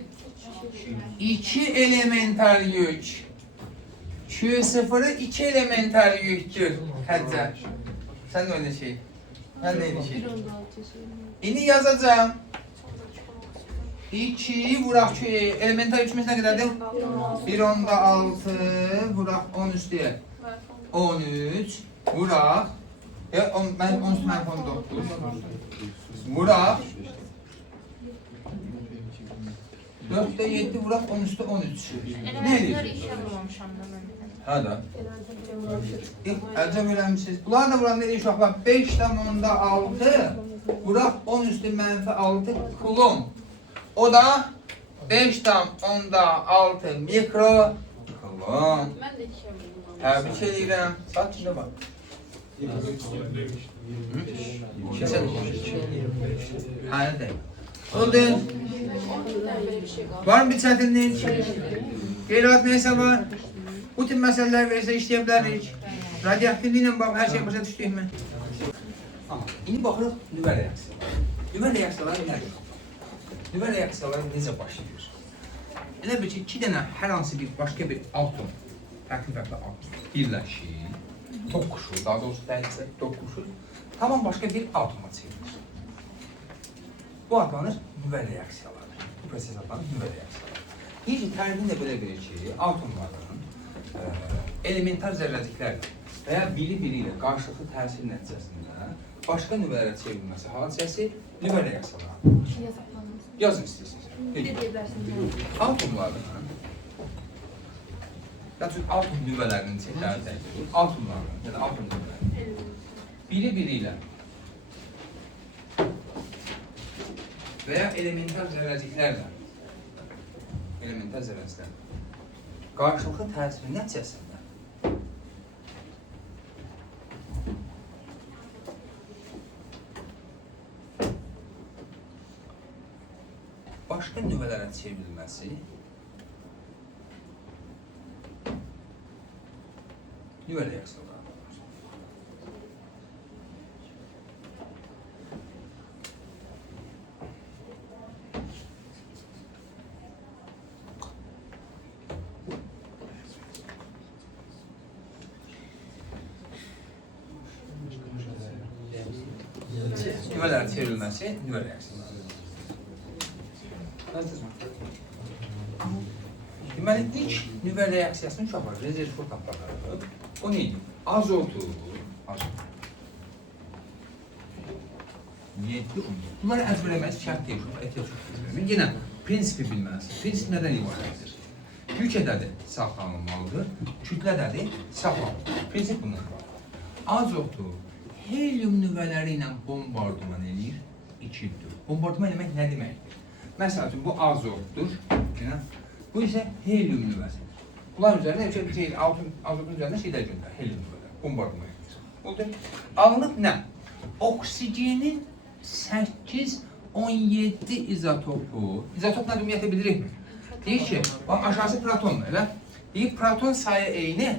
2 elementar yük. Q0'ı 2 elementar yüktür. Həccə. Sən də öyle şey. Mən də öyle şey. İndi yazacağım. 2 vuraq ki, elementar yükümüz nə qədərdir? 1 onda 6 vuraq 13 deyək. 13 vuraq. Ya mən 13 mənfi 14. Vuraq. 4'de 7 vuraq 13'de 13. Ne Elementler edir? iş yapmamışam da ben. Ha da. Əlcəm öyrənmişsiniz. Bunlar da buranın dediği uşaqlar 5 tam onda 6 vuraq 10 üstü mənfi 6 kulum. O da 5 tam onda 6 mikro kulum. Mən də 2-ə böldüm. Təbrik edirəm. Saat içində bak. Kesin. Hayır değil. Oldu. 11-dən belə bir şey qaldı. Var mı bir çətinlik? Qeyrat neysə var? Bu tip məsələlər versə işləyə bilərik. Radioaktivliklə bağlı hər şey başa düşdük mü? İndi baxırıq nüvə reaksiyaları. Nüvə reaksiyaları nədir? Nüvə reaksiyaları necə başlayır? Elə bir ki, iki dənə hər hansı bir başqa bir atom, fərqli atom birləşir, toqquşur, daha doğrusu dəyilsə toqquşur, tamam başqa bir atoma çevrilir. Bu adlanır nüvə reaksiyaları. Bu proses adlanır nüvə reaksiyaları. İyice tərifini də belə bilir ki, atomların elementar zərrəciklərlə və ya biri ilə qarşılıqlı təsir nəticəsində başqa nüvələrə çevrilməsi hadisəsi nüvə reaksiyaları. Yazın istəyirsiniz. Atomların, atom nüvələrinin çəkləri dəyişir. Atomların, yəni atom nüvələri. Biri ilə və ya elementar zərrəciklərlə qarşılıqlı təsirin nəticəsində başqa nüvələrə çevrilməsi nüvə reaksiyaları. Nüvələrin çevrilməsi nüvə reaksiyaları. Deməli, ilk nüvə reaksiyasını uşaqlar Rezerford aparır. O neydi? Azotu. Bunları əzbərləməsi şərt deyil. Yenə prinsipi bilməlisiniz. Prinsip nədən ibarətdir? Yük ədədi saxlanılmalıdır, kütlə ədədi saxlanılmalıdır. Prinsip bundan ibarətdir. Azotu helium nüvələri ilə bombardıman edir, içidir. Bombardıman eləmək nə deməkdir? Məsəl üçün, bu azotdur, bu isə helium nüvəsidir. Bunların üzərində azotun üzərində şeylər göndərir, helium nüvələri, bombardıman edir. Oldu. Alınıb nə? Oksigenin 8-17 izotopu, izotop nə ümumiyyətlə bilirikmi? Deyir ki, aşağısı protondur, elə? Deyir, proton sayı eyni,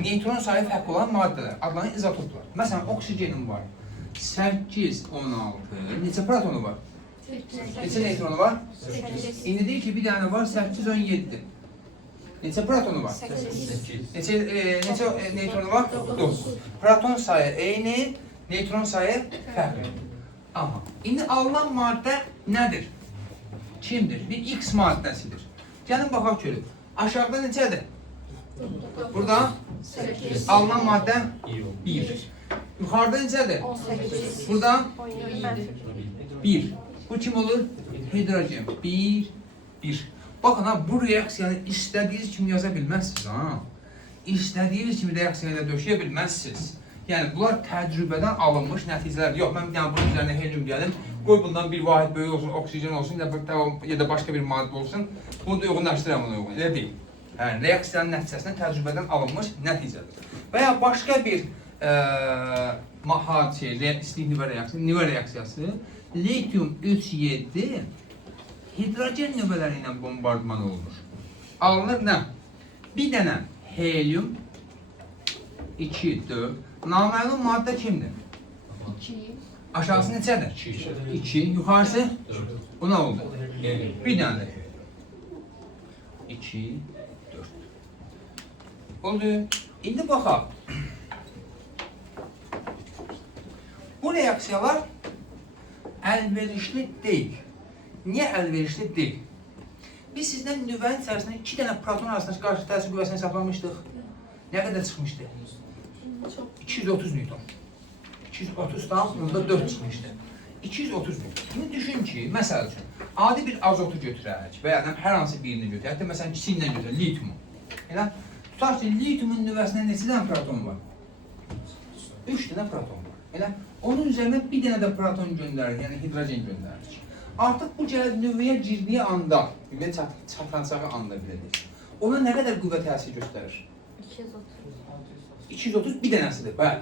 neytron sayı fərqli olan maddələr, adlanan izotoplar. Məsələn, oksigenin var 8-16, neçə protonu var? Neçə neytronu var? 8. İndi deyir ki, bir dənə var 8-17. Neçə protonu var? 8. Neçə neytronu var? 9. Proton sayı eyni, neytron sayı fərqli. Aha. İndi alınan maddə nədir? Kimdir? Bir X maddəsidir. Gəlin baxaq görək. Aşağıda neçədir? Burada 8. alınan maddə 1. Yuxarıda neçədir? 18. Burada 17. 1. Bu kim olur? Hidrogen. 1, 1. Bakın ha, bu reaksiyanı istədiyiniz kimi yaza bilməzsiniz. Ha? İstədiyiniz kimi reaksiyayla döşəyə bilməzsiniz. Yəni, bunlar təcrübədən alınmış nəticələrdir. Yox, mən bir dənə bunun üzərinə helium deyəlim, qoy bundan bir vahid böyük olsun, oksigen olsun, ya da başqa bir maddə olsun, bunu da uyğunlaşdıram ona uyğun. Elə deyil. Yəni, reaksiyanın nəticəsində təcrübədən alınmış nəticədir. Və ya başqa bir hadisə, nüvə reaksiyası, lityum 3,7 hidrogen nüvələri ilə bombardıman olunur. Alınır nə? Bir dənə helium 2, 4. Naməlum maddə kimdir? 2. Aşağısı neçədir? 2. Yuxarısı? Bu nə oldu? Bir dənə də. 2, 4. Oldu. İndi baxaq. Bu reaksiyalar əlverişli deyil. Niyə əlverişli deyil? Biz sizdən nüvənin içərisində 2 dənə proton arasında qarşı təsir qüvvəsini hesaplamışdıq. Nə qədər çıxmışdı? 230 Newton. 230'dan onda 4 çıxmışdı. 230 Newton. Şimdi düşün ki, məsəl üçün, adi bir azotu götürək və ya hər hansı birini götürək. Hətta məsələn, kiçiyindən götürək, lityumu. Elə, tutaq ki, lityumun nüvəsində neçə dənə proton var? 3 dənə proton var. Elə, onun üzərinə bir dənə də proton göndərir, yəni hidrogen göndərir. Artıq bu gəlir nüvəyə girdiyi anda, nüvəyə çatlanacağı anda bilədir. Ona nə qədər qüvvə təsir göstərir? 230. 230 bir dənəsidir, bəli.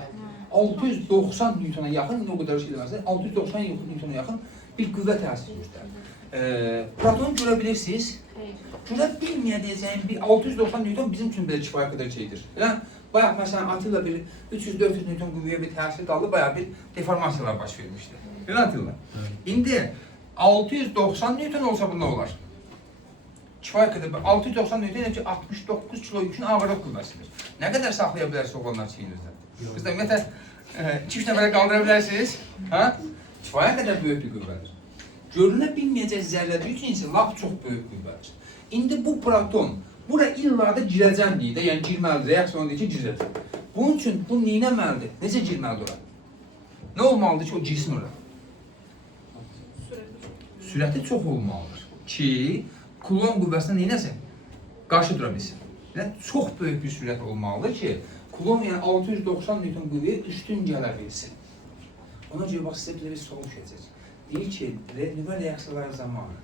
690 Newtona yaxın, o qədər şey deməzdir, 690 Newtona yaxın bir qüvvə təsir göstərir. Protonu görə bilirsiniz, görə bilməyəcəyim bir 690 Newton bizim üçün belə kifayət qədər şeydir. Yəni, bayaq məsələn, Atilla bir 300-400 Newton qüvvəyə bir təsir qaldı, bayaq bir deformasiyalar baş vermişdi. Elə Atilla. İndi 690 Newton olsa bu nə olar? Kifayət qədər, 690 Newton ki 69 kilo yükün ağırlıq qüvvəsidir. Nə qədər saxlaya bilərsiniz oğlanlar çiyinizdə? Biz də ümumiyyətlə 2-3 nəfərə qaldıra bilərsiniz. Kifayət qədər böyük bir qüvvədir. Görünə bilməyəcək zərrədir üçün isə lap çox böyük qüvvədir. İndi bu proton, bura illa da girəcəm deyir də, yəni girməlidir, reaksiyon deyir ki, girəcək. Bunun üçün bu neynəməlidir? Necə girməlidir ora? Nə olmalıdır ki, o girsin ora? Sürəti çox olmalıdır ki, Coulomb qüvvəsinə neynəsin? Qarşı dura bilsin. Çox böyük bir sürət olmalıdır ki, Coulomb yəni 690 Newton qüvvəyə üstün gələ bilsin. Ona görə bax, sizə bir sual düşəcək. Deyir ki, nüvə reaksiyaları zamanı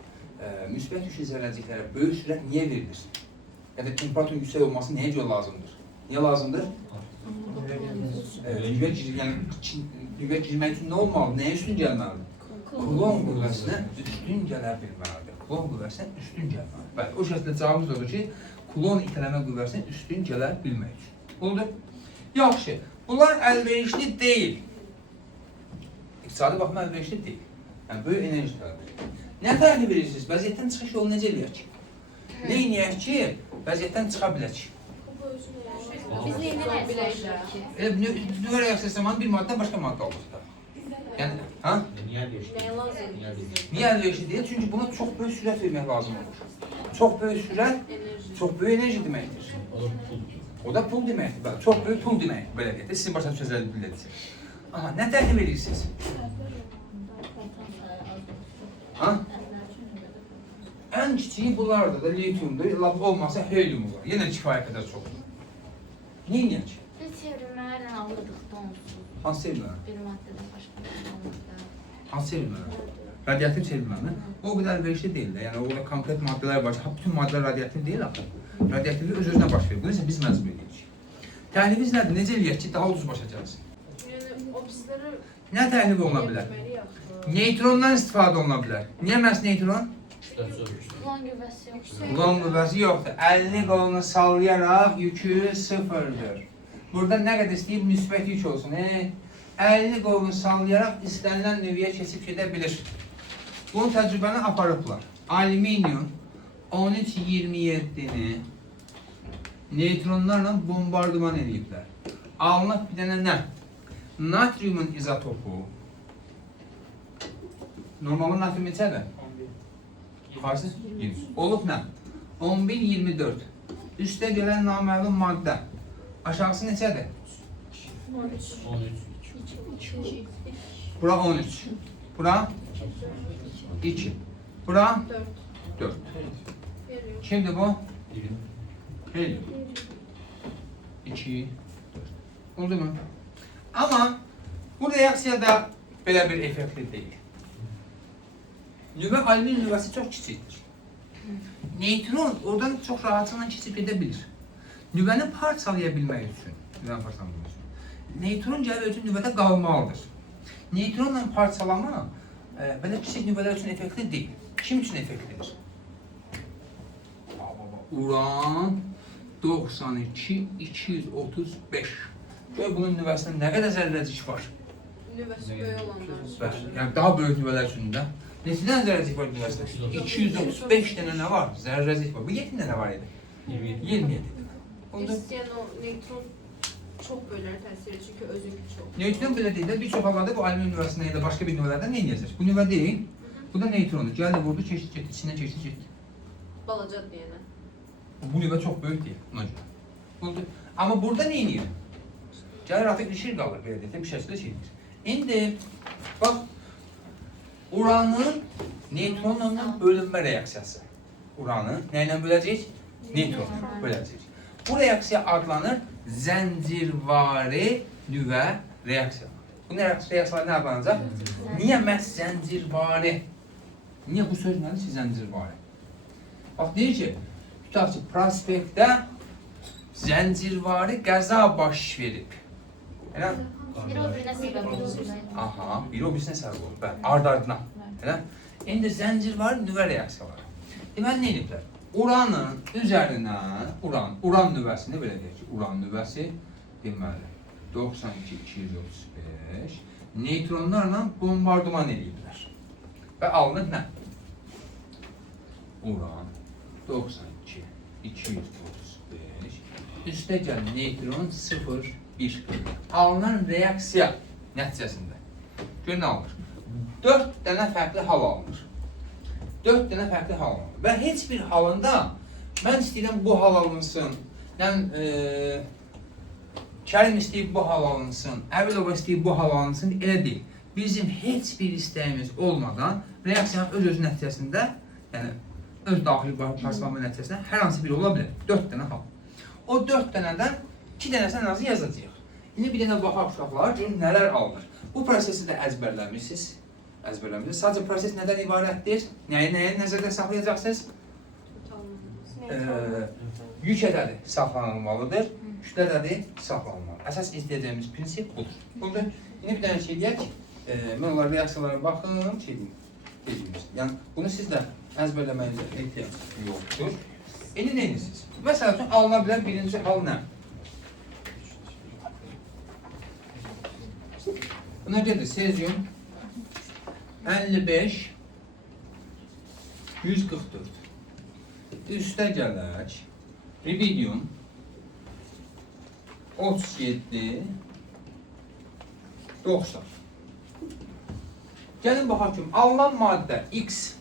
müsbət yükü zərrəciklərə böyük sürət niyə verilir? Ya da temperaturun yüksək olması nəyə görə lazımdır? Niyə lazımdır? Nüvə girmək üçün nə olmalı? Nəyə üstün gəlməlidir? Coulomb qüvvəsinə üstün gələ bilməlidir. Coulomb qüvvəsinə üstün gəlməlidir. Bəli, o şəkildə cavabımız odur ki, Coulomb itələmə qüvvəsinə üstün gələ bilmək üçün. Oldu. Yaxşı. Bunlar əlverişli deyil. İqtisadi baxımdan əlverişli deyil. Yəni, böyük enerji tələb edir. Nə tələb edirsiniz? Vəziyyətdən çıxış yolu necə eləyək ki? Nə eləyək ki, vəziyyətdən çıxa bilək? Biz neynə biləyik ki? Nüvə reaksiyası zamanı bir maddə başqa maddə olur. Yəni, ha? Niyə əlverişli? Nəyə lazım? Niyə əlverişli deyil? Çünki buna çox böyük sürət vermək lazım olur. Çox böyük sürət, çox böyük enerji deməkdir. Olur, pul. O da pul deməkdir. Bəli, çox böyük pul deməkdir. Belə deyək də, sizin başa sözləri biləcək. Amma nə təklif edirsiniz? Ha? Ən kiçiyi bunlardır da, litiumdur. Laf olmasa helyum var. Yenə kifayət qədər çoxdur. Nə eləyək? Biz çevrilmələrlə alırdıq da onsuz. Hansı çevrilmələr? Bir maddədən başqa bir alırdı. Hansı çevrilmələr? Radioaktiv çevrilmələr. O qədər əlverişli deyil də. Yəni, orada konkret maddələr var ki, bütün maddələr radioaktiv deyil axı. Radioaktivlik öz-özünə baş verir. Bunun üçün biz məcbur edirik. Təhlifimiz nədir? Necə eləyək ki, daha ucuz başa gəlsin? Yəni, obisləri Nə təhlif oluna bilər? Neйтrondan istifadə oluna bilər. Niyə məhz neйтron? Ulan güvəsi yoxsa. Ulan qüvvəsi yoxdur. 50 qolunu sallayaraq yükü sıfırdır. Burada nə qədər istəyib müsbət yük olsun. 50 qolunu sallayaraq istənilən növəyə keçib gedə bilir. Bunun təcrübəni aparıblar. Alüminium 13-27-ni neйтronlarla bombardıman ediblər. Alınıb bir dənə nə? Natriumun izotopu. Normalde natrium neçədir? Yuxarısı? 100. Olub nə? 11-24. Üstə gələn naməlum maddə. Aşağısı neçədir? 13. Bura 13. Bura 2. Bura 4. Kimdir bu? Helyum. 2, 4. Oldu mu? Amma bu reaksiyada belə bir effektli deyil. Nüvə alüminium nüvəsi çox kiçikdir. Neйтron oradan çox rahatlıqla keçib gedə bilir. Nüvəni parçalaya bilmək üçün, neйтron gəlib üçün nüvədə qalmalıdır. Neйтronla parçalama belə kiçik nüvələr üçün effektli deyil. Kim üçün effektlidir? Uran 92 235. Gör bunun nüvəsində nə qədər zərrəcik var? Nüvəsi böyük olanlar. Yəni daha böyük nüvələr üçün də. Neçədən zərrəcik var nüvəsində? 235 dənə nə var? Zərrəcik var. Bu 7 dənə var idi. 27 dənə. Onda Yəni o neutron çox bölər təsiri çünki özü çox. neutron belə deyil də, bir çox hallarda bu alüminium nüvəsində ya da başqa bir nüvələrdə nə edəcək? Bu nüvə deyil. Bu da neutrondur. Gəldi, vurdu, keçdi, getdi, içindən keçdi, getdi. Balacadır yəni. Bu nüvə çox böyük deyil. Ona görə. Oldu. Amma burada nə edir? Gəlir artıq ilişir qalır belə deyil, bir şəkildə şeydir. İndi bax, uranın neutronla bölünmə reaksiyası. Uranı nə ilə böləcək? Neutronla böləcək. Bu reaksiya adlanır zəncirvari nüvə reaksiyaları. Bu reaksiyalar nə adlanacaq? Niyə məhz zəncirvari? Niyə bu söz nədir ki, zəncirvari? Bax, deyir ki, tutaq ki, prospektdə zəncirvari qəza baş verib. Elə? Biri o birinə səbəb olur. Aha, biri o birisine səbəb olur. Bəli, ard-ardına. Elə? İndi zəncirvari nüvə reaksiyaları. Deməli, nə ediblər? Uranın üzərinə, uran nüvəsini belə deyək ki, uran nüvəsi deməli 92-235 neutronlarla bombardıman ediblər. Və alınır nə? Uran 92-235 üstə gələn neutron 0-1 alınan reaksiya nəticəsində. Gör nə alınır? 4 dənə fərqli hal alınır. 4 dənə fərqli hal alınır. Və heç bir halında mən istəyirəm bu hal alınsın, Kərim istəyib bu hal alınsın, Əbilova istəyib bu hal alınsın, elə deyil. Bizim heç bir istəyimiz olmadan reaksiyanın öz nəticəsində, yəni öz daxili parçalanma nəticəsində hər hansı biri ola bilər. 4 dənə hal. O 4 dənədən 2 dənəsindən azı yazacağıq. İndi bir dənə baxaq uşaqlar, görün nələr alınır. Bu prosesi də əzbərləmişsiniz. Sadəcə proses nədən ibarətdir? Nəyi nəzərdə saxlayacaqsınız? Yük ədədi saxlanılmalıdır, kütlə ədədi saxlanılmalıdır. Əsas izləyəcəyimiz prinsip budur. Burada yine bir dənə şey deyək ki, mən onlara reaksiyalara baxım, yəni bunu siz də əzbərləməyinizə ehtiyac yoxdur. İndi nə edirsiniz? Məsəl üçün alına bilən birinci hal nə? Buna gedir sezyum 55 144. Üstə gələk rubidium 37 90. Gəlin baxaq ki, alınan maddə X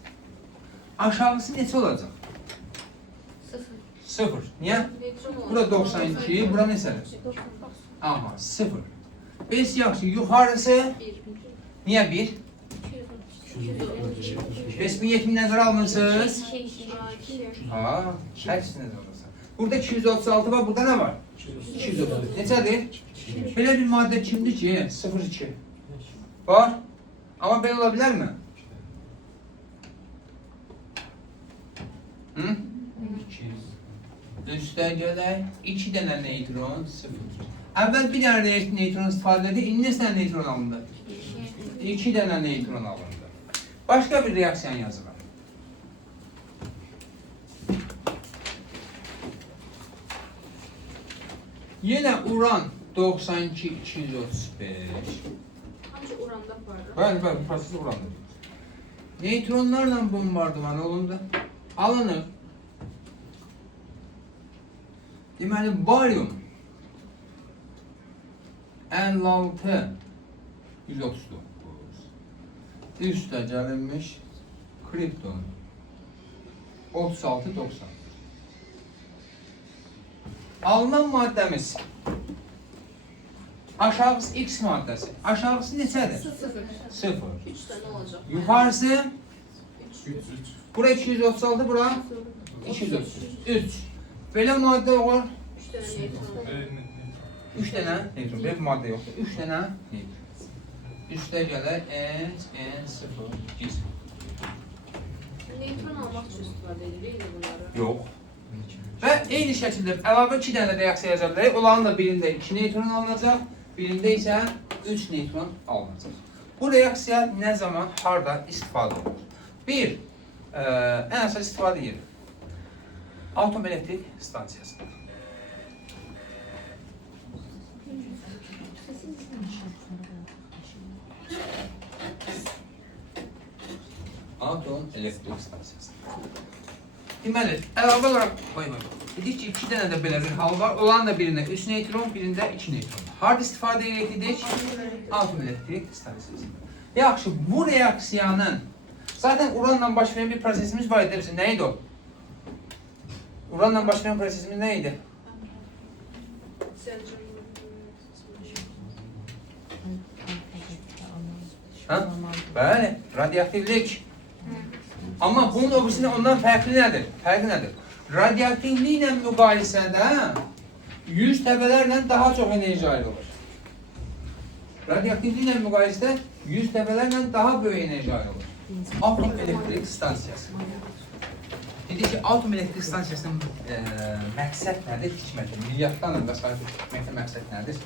aşağısı neçə olacaq? 0. Niyə? Bura 92, bura neçədir? Aha, 0. Bəs yaxşı, yuxarısı niyə 1? Bəs 1070-dən sonra almırsınız? Ha, hepsini alırsan. Burada 236 var, burada ne var? 230. Neçədir? Belə bir maddə kimdir ki? 0,2. Var. Ama belə ola bilər mi? Hı? Üstə gələk. 2 dənə neutron, 0. Əvvəl bir dənə neutron istifadə edir, indi neçə dənə neutron alındı? 2 dənə neutron alındı. Başqa bir reaksiyan yazıram. Yenə uran 92 235. Hamısı uranda var. Bəli, bu proses urandır. Neutronlarla bombardıman olundu. Alınır. Deməli, baryum 56 139. Üstə gəlinmiş kripton 36 90. Alınan maddəmiz aşağısı X maddəsi. Aşağısı neçədir? 0. 3 tane olacak. Yukarısı 3. bura 236, bura 233. 3. Belə maddə var. 3 tane neutron. 3 dənə neutron. Belə bir maddə yoxdur. 3 dənə neutron. Üstə gələr N0 gizli. Neutron almaq üçün istifadə edirik bunları. Yox. Və eyni şəkildə əlavə 2 dənə reaksiya yaza bilərik. Onların da birində 2 neutron alınacaq, birində isə 3 neutron alınacaq. Bu reaksiya nə zaman, harda istifadə olunur? 1. Ən əsas istifadə yeri. Atom elektrik stansiyasında. Atom elektrik stansiyasında. Deməli, əlavə olaraq, dedik ki, 2 dənə də belə bir hal var. Olan da birində 3 neutron, birində 2 neutron. Harada istifadə edirik? Atom elektrik stansiyasında. Yaxşı, bu reaksiyanın zaten uranla baş verən bir prosesimiz var idi bizim. Nə idi o? Uranla baş verən prosesimiz nə idi? Ha? Bəli, radioaktivlik. Amma bunun öbürsünə ondan fərqli nədir? Fərqi nədir? Radioaktivliklə müqayisədə 100 təbələrlə daha çox enerji ayrılır. Radioaktivliklə müqayisədə 100 təbələrlə daha böyük enerji ayrılır. Atom elektrik stansiyası. Dedik ki, atom elektrik stansiyasının məqsəd nədir? Tikməkdir. Milyardlarla vəsait tikməkdə məqsəd nədir?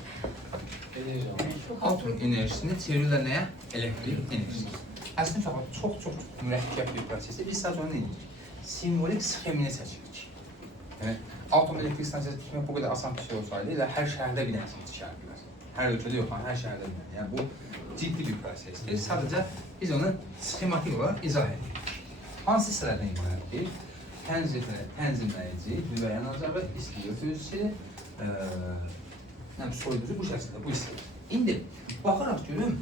Atom enerjisini çevirirlər nəyə? Elektrik enerjisi. Əslində çox mürəkkəb bir prosesdir. Biz sadəcə onu edirik. Simvolik sxemini çəkirik. Yəni, atom elektrik stansiyası tikmək bu qədər asan bir şey olsaydı, elə hər şəhərdə bir dənəsini tikərdilər. Hər ölkədə yox, hər şəhərdə bir dənə. Yəni, bu ciddi bir prosesdir. Sadəcə biz onu sxematik olaraq izah edirik. Hansı hissələrdən ibarətdir? Tənzimləyici, nüvə yanacaq və isti ötürücüsü, soyuducu bu şəkildə, bu hissələr. İndi, baxaraq görüm,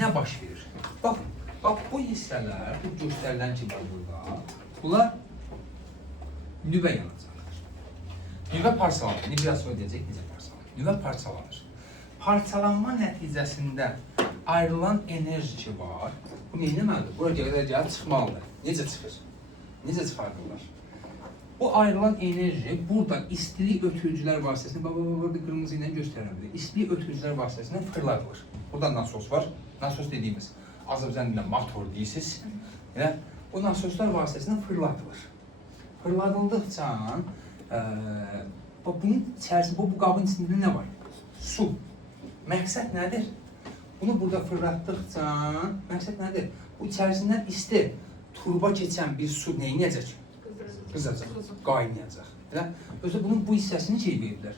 nə baş verir? Bax, bu hissələr, bu göstərilən kimi burada, bunlar nüvə yanacaqlar. Nüvə parçalanır. Nibrasiyon deyəcək, necə parçalanır? Nüvə parçalanır. Parçalanma nəticəsində ayrılan enerji ki var, bu neyləməlidir? Bura gəlib çıxmalıdır. Necə çıxır? Necə çıxardırlar? Bu ayrılan enerji buradan istilik ötürücülər vasitəsində, burada qırmızı ilə göstərilir. İstilik ötürücülər vasitəsində fırladılır. Burada nasos var. Nasos dediyimiz Azərbaycan dilində motor deyirsiniz. Bu nasoslar vasitəsində fırladılır. Fırladıldıqca, bunun içərisində, bu qabın içində nə var? Su. Məqsəd nədir? Bunu burada fırlatdıqca, məqsəd nədir? Bu içərisindən isti, turba keçən bir su neynəyəcək? Qızacaq, qaynayacaq. Özü bunun bu hissəsini şey verirlər,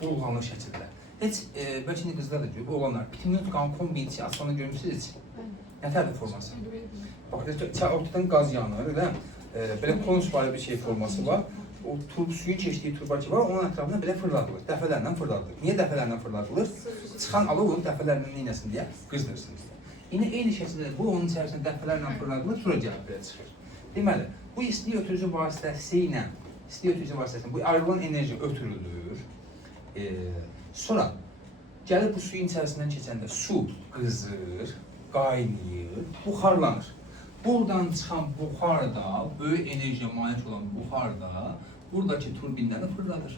bulğanlı şəkildə. Heç bəlkə indi qızlar da görüb, oğlanlar. Pitimyon qan kombinasi aslanı görmüsünüz heç? Nətərdir forması? Bax, ortadan qaz yanır, elə? Belə konus barə bir şey forması var. O suyun keçdiyi turba ki var, onun ətrafına belə fırladılır, dəfələrlə fırladılır. Niyə dəfələrlə fırladılır? Çıxan alov onu dəfələrlə neynəsin deyə qızdırsın. Yine eyni şəkildə bu onun içərisində dəfələrlə fırladılır, sonra gəlib belə çıxır. Deməli, bu isti ötürücü vasitəsilə, bu ayrılan enerji ötürülür. Sonra gəlib bu suyun içərisindən keçəndə su qızır, qaynayır, buxarlanır. Buradan çıxan buxar da, böyük enerjiyə malik olan buxar da buradakı turbinləri fırladır.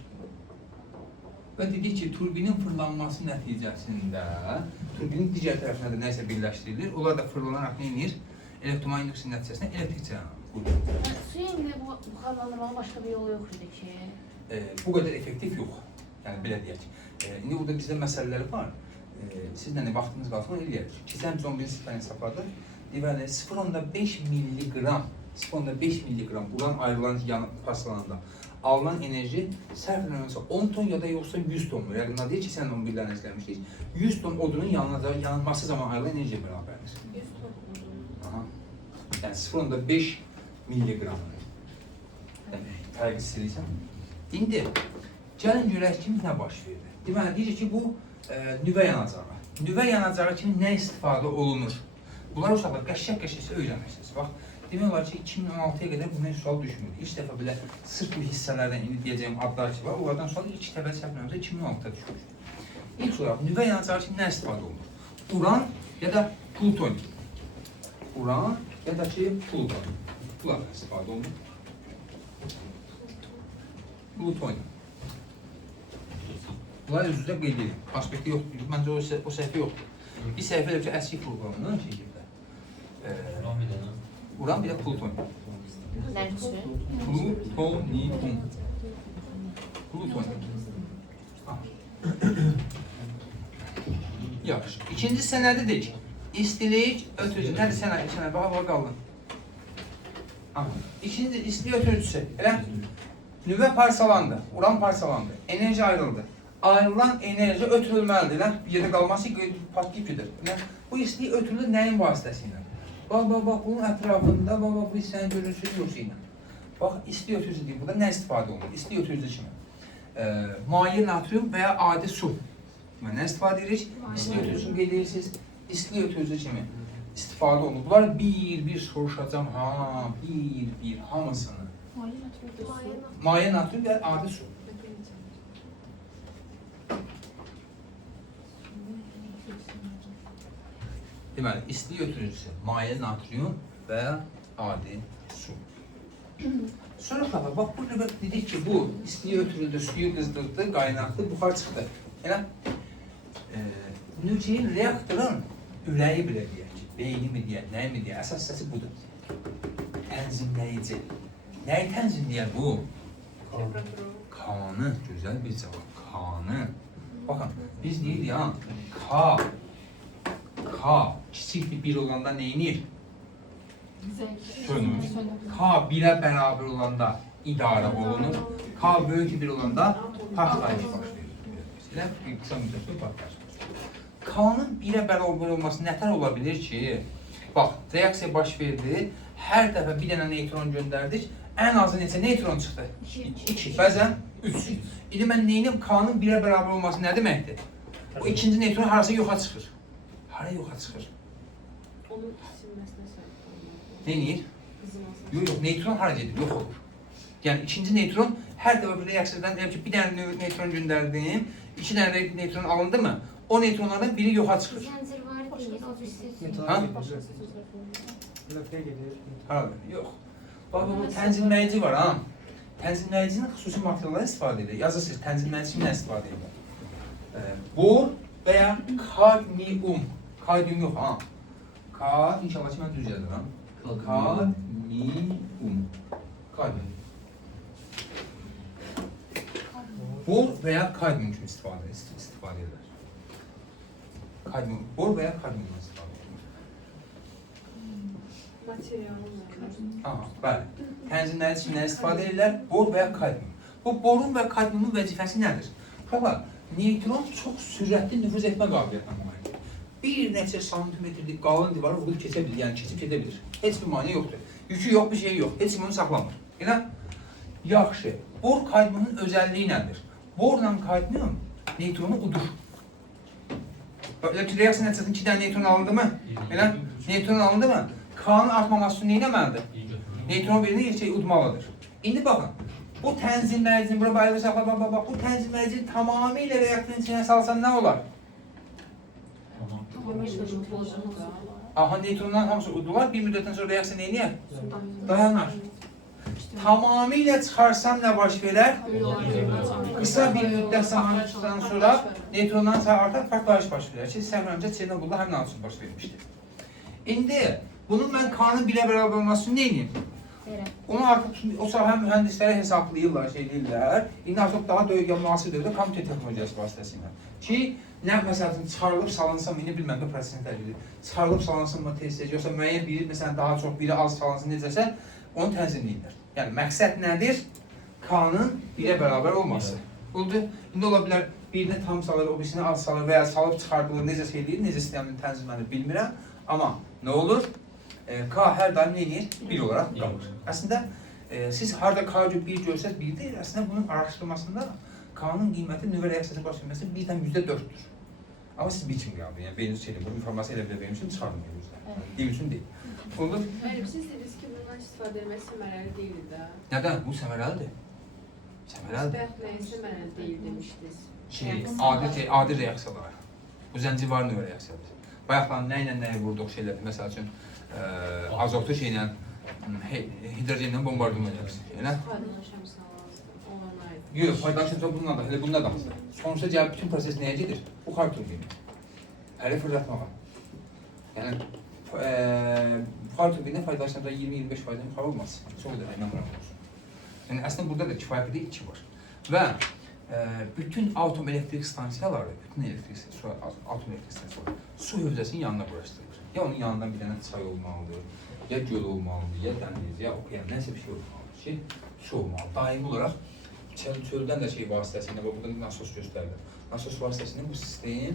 Və dedik ki, turbinin fırlanması nəticəsində turbinin digər tərəfinə də nəsə birləşdirilir. Onlar da fırlanaraq nə edir? Elektromanyetik induksin nəticəsində elektrik cərəyanı qurulur. Suyun indi buxarlandırmanın başqa bir yolu yox idi ki? Bu qədər effektiv yox. Yəni belə deyək. İndi burada bizdə məsələləri var. Sizlə də vaxtınız qalsın, onu eləyək. Keçən biz 11-ci sifəni hesabladıq. Deməli, 0,5 milliqram uran ayrılan parçalananda alınan enerji sərf edilməsi 10 ton ya da yoxsa 100 ton mu? Rəqimlər deyir ki, sən 11-lərini izləmişdik. 100 ton odunun yanılması zaman ayrılan enerjiyə bərabərdir. 100 ton odun. Yəni 0,5 milliqram. Tərqis silirsən. İndi, gəlin görək kimi nə baş verir? Deməli, deyir ki, bu nüvə yanacağı. Nüvə yanacağı kimi nə istifadə olunur? Bunlar uşaqlar qəşək-qəşəksə öyrənmişsiniz. Bax, demək olar ki, 2016-ya qədər bundan sual düşmür. İlk dəfə belə sırf bu hissələrdən indi deyəcəyim adlar ki var, onlardan sonra ilk dəfə səhvlərimizdə 2016-da düşmür. İlk olaraq, nüvə yanacağı kimi nə istifadə olunur? Uran ya da pluton. Uran ya da ki, pluton. Bunlardan istifadə olunur. Pluton. Bunlar özünüzdə qeyd edin. Aspekti yoxdur. Məncə o səhvə yoxdur. Bir səhvə elə ki, əski plutonundan şəkildə. Uran bir də plutonium. Nədir? Plutonium. Plutonium. Yaxşı. İkinci sənədidir ki, istilik ötürücü. Nədir sənəd? Bax, qaldın. İkinci istilik ötürücüsü. Elə? Nüvə parçalandı, uran parçalandı, enerji ayrıldı. Ayrılan enerji ötürülməlidir. Bir yerdə qalması patlayıb gedir. Bu istilik ötürülür nəyin vasitəsilə? Bax, bunun ətrafında, bu hissəni görürsünüz yoxsa ilə. Bax, istilik ötürücü deyil. Burada nə istifadə olunur? İstilik ötürücü kimi. Maye natrium və ya adi su. Nə istifadə edirik? İstilik ötürücüsünü qeyd edirsiniz. İstilik ötürücü kimi istifadə olunur. Bunlar bir soruşacağım. Bir hamısını. Maye natrium və adi su. Deməli, istilik ötürücüsü maye natrium və adi su. Sonra uşaqlar, bax, burada dedik ki, bu istilik ötürüldü, suyu qızdırdı, qaynatdı, buxar çıxdı. Elə, reaktorun ürəyi belə deyək ki, beyni mi deyək, nəyi mi deyək, əsas səsi budur. Tənzimləyici. Nəyi tənzimləyər bu? Kanı, gözəl bir cavab, kanı. Baxın, biz deyirik, K kiçik bir olanda neyinir? Sönür. K 1'ə bərabər olanda idarə olunur. K böyük bir olanda partlayış başlayır. Elə bir qısa müddətdə partlayış başlayır. K-nın 1'ə bərabər olması nətər ola bilir ki? Bax, reaksiya baş verdi. Hər dəfə bir dənə neutron göndərdik. Ən azı neçə neutron çıxdı? 2, bəzən 3. İndi mən neyim? K-nın 1'ə bərabər olması nə deməkdir? O ikinci neutron harasa yoxa çıxır. Hara yoxa çıxır? Onun isinməsinə səbəb olmalı. Neyir? Qızılmasına. Yox, neutron hara gedir? Yox olur. Yəni ikinci neutron hər dəfə bir reaksiyadan deyəm ki, bir dənə neutron göndərdim, 2 dənə neutron alındı mı? O neutronlardan biri yoxa çıxır. Zəncir var deyil, o bir Ha? Lafaya gelir. Hara? Yox. Bax, bu tənzimləyici var, ha? Tənzimləyicinin xüsusi materialları istifadə edir. Yazırsınız, tənzimləyici kimdən istifadə edir? Bor və ya kadmium. Kadmium yox, ha? İnşallah ki, mən düz yazıram. Kadmium. Kadmium. Bor və ya kadmium kimi istifadə edirlər. Kadmium. Bor və ya kadmium istifadə edirlər. Materialın Bəli. Tənzimləyici kimdən istifadə edirlər? Bor və ya kadmium. Bu borun və kadmiumun vəzifəsi nədir? Uşaqlar, Neutron çox sürətli nüfuz etmə qabiliyyətinə malikdir. Bir neçə santimetrlik qalın divara vurub keçə bilir, yəni keçib gedə bilir. Heç bir maneə yoxdur. Yükü yox, bir şey yox. Heç kim onu saxlamır. Elə? Yaxşı. Bor kadmiyumun özəlliyi nədir? Borla kadmiyum neytronu udur. Elə ki, reaksiya nəticəsində 2 dənə neytron alındı mı? Elə? Neytron alındı mı? K-nın artmaması üçün nə etməlidir? Neytron birini şey udmalıdır. İndi baxın. Bu tənzimləyicini, bura bayıra saxla, bax, bu tənzimləyicini tamamilə reaktörün içine salsan nə olar? Aha, neytrondan hamısı udular, bir müddətdən sonra reaksiya neyniyər? Dayanar. Tamamilə çıxarsam nə baş verər? Qısa bir müddət zamandan sonra neytrondan sayı artar, partlayış baş verər. Siz səhvlərimcə Çernobılda həmin hadisələr baş vermişdir. İndi bunun mən K-nın 1-ə bərabər olması üçün neyniyim? Onu artıq o sahə mühəndisləri hesablayırlar, şey deyirlər. İndi artıq daha müasir dövrdə kompüter texnologiyası vasitəsilə. Ki, nə məsələn çıxarılıb salınsın, indi bilməm də prosesini təqdir edir. Çıxarılıb salınsın mı test edəcək, yoxsa müəyyən biri, məsələn daha çox, biri az salınsın necəsə, onu tənzimləyirlər. Yəni məqsəd nədir? K-nın 1-ə bərabər olması. Oldu. İndi ola bilər birini tam salır, o birisini az salır və ya salıb çıxardılır, necə şey deyir, necə sistemini tənzimlənir bilmirəm. Amma nə olur? K hər daim nə edir? 1 olaraq qalır. Əslində, siz harada K 1 görsəz 1 deyil, əslində bunun araşdırmasında K-nın qiyməti nüvə reaksiyası baş verməsi 1-dən %4'dür. Amma siz bir kimi qaldı, yəni beyniniz şeydir, bu informasiya elə belə benim üçün çıxarmıyor yüzdən. Deyim üçün deyil. Olur? Hayır, siz dediniz ki bundan istifadə etmək səmərəli deyil də. Nədən? Bu səmərəlidir. Səmərəlidir. Müsbət nəyə səmərəli deyil demişdiniz? Adi reaksiyalar. Bu zəncirvari nüvə reaksiyadır. Bayaqlar nə ilə nəyə vurduq şeylərdir, məsəl üçün azotlu şeylə, hidrogenlə bombardıman edirsin. Faydalaşamsan lazım, olana aid. Yox, faydalaşamsan bununla da, elə bununla da hazır. Sonuçta gəlib bütün proses nəyə gedir? Buxar turbini. Hələ fırlatmağa. Yəni, buxar turbini faydalaşamsan 20-25% buxar olmaz. Çox da əməm olsun. Yəni, əslində burada da kifayət qədər 2 var. Və bütün atom elektrik stansiyaları, bütün atom elektrik stansiyaları su hövzəsinin yanına quraşdırılır. Ya onun yanından bir dənə çay olmalıdır, ya göl olmalıdır, ya dəniz, ya okean, nəsə bir şey olmalıdır ki, su olmalıdır. Daimi olaraq çöldən də şey vasitəsilə, burada nasos göstərilir. Nasos vasitəsilə bu sistem,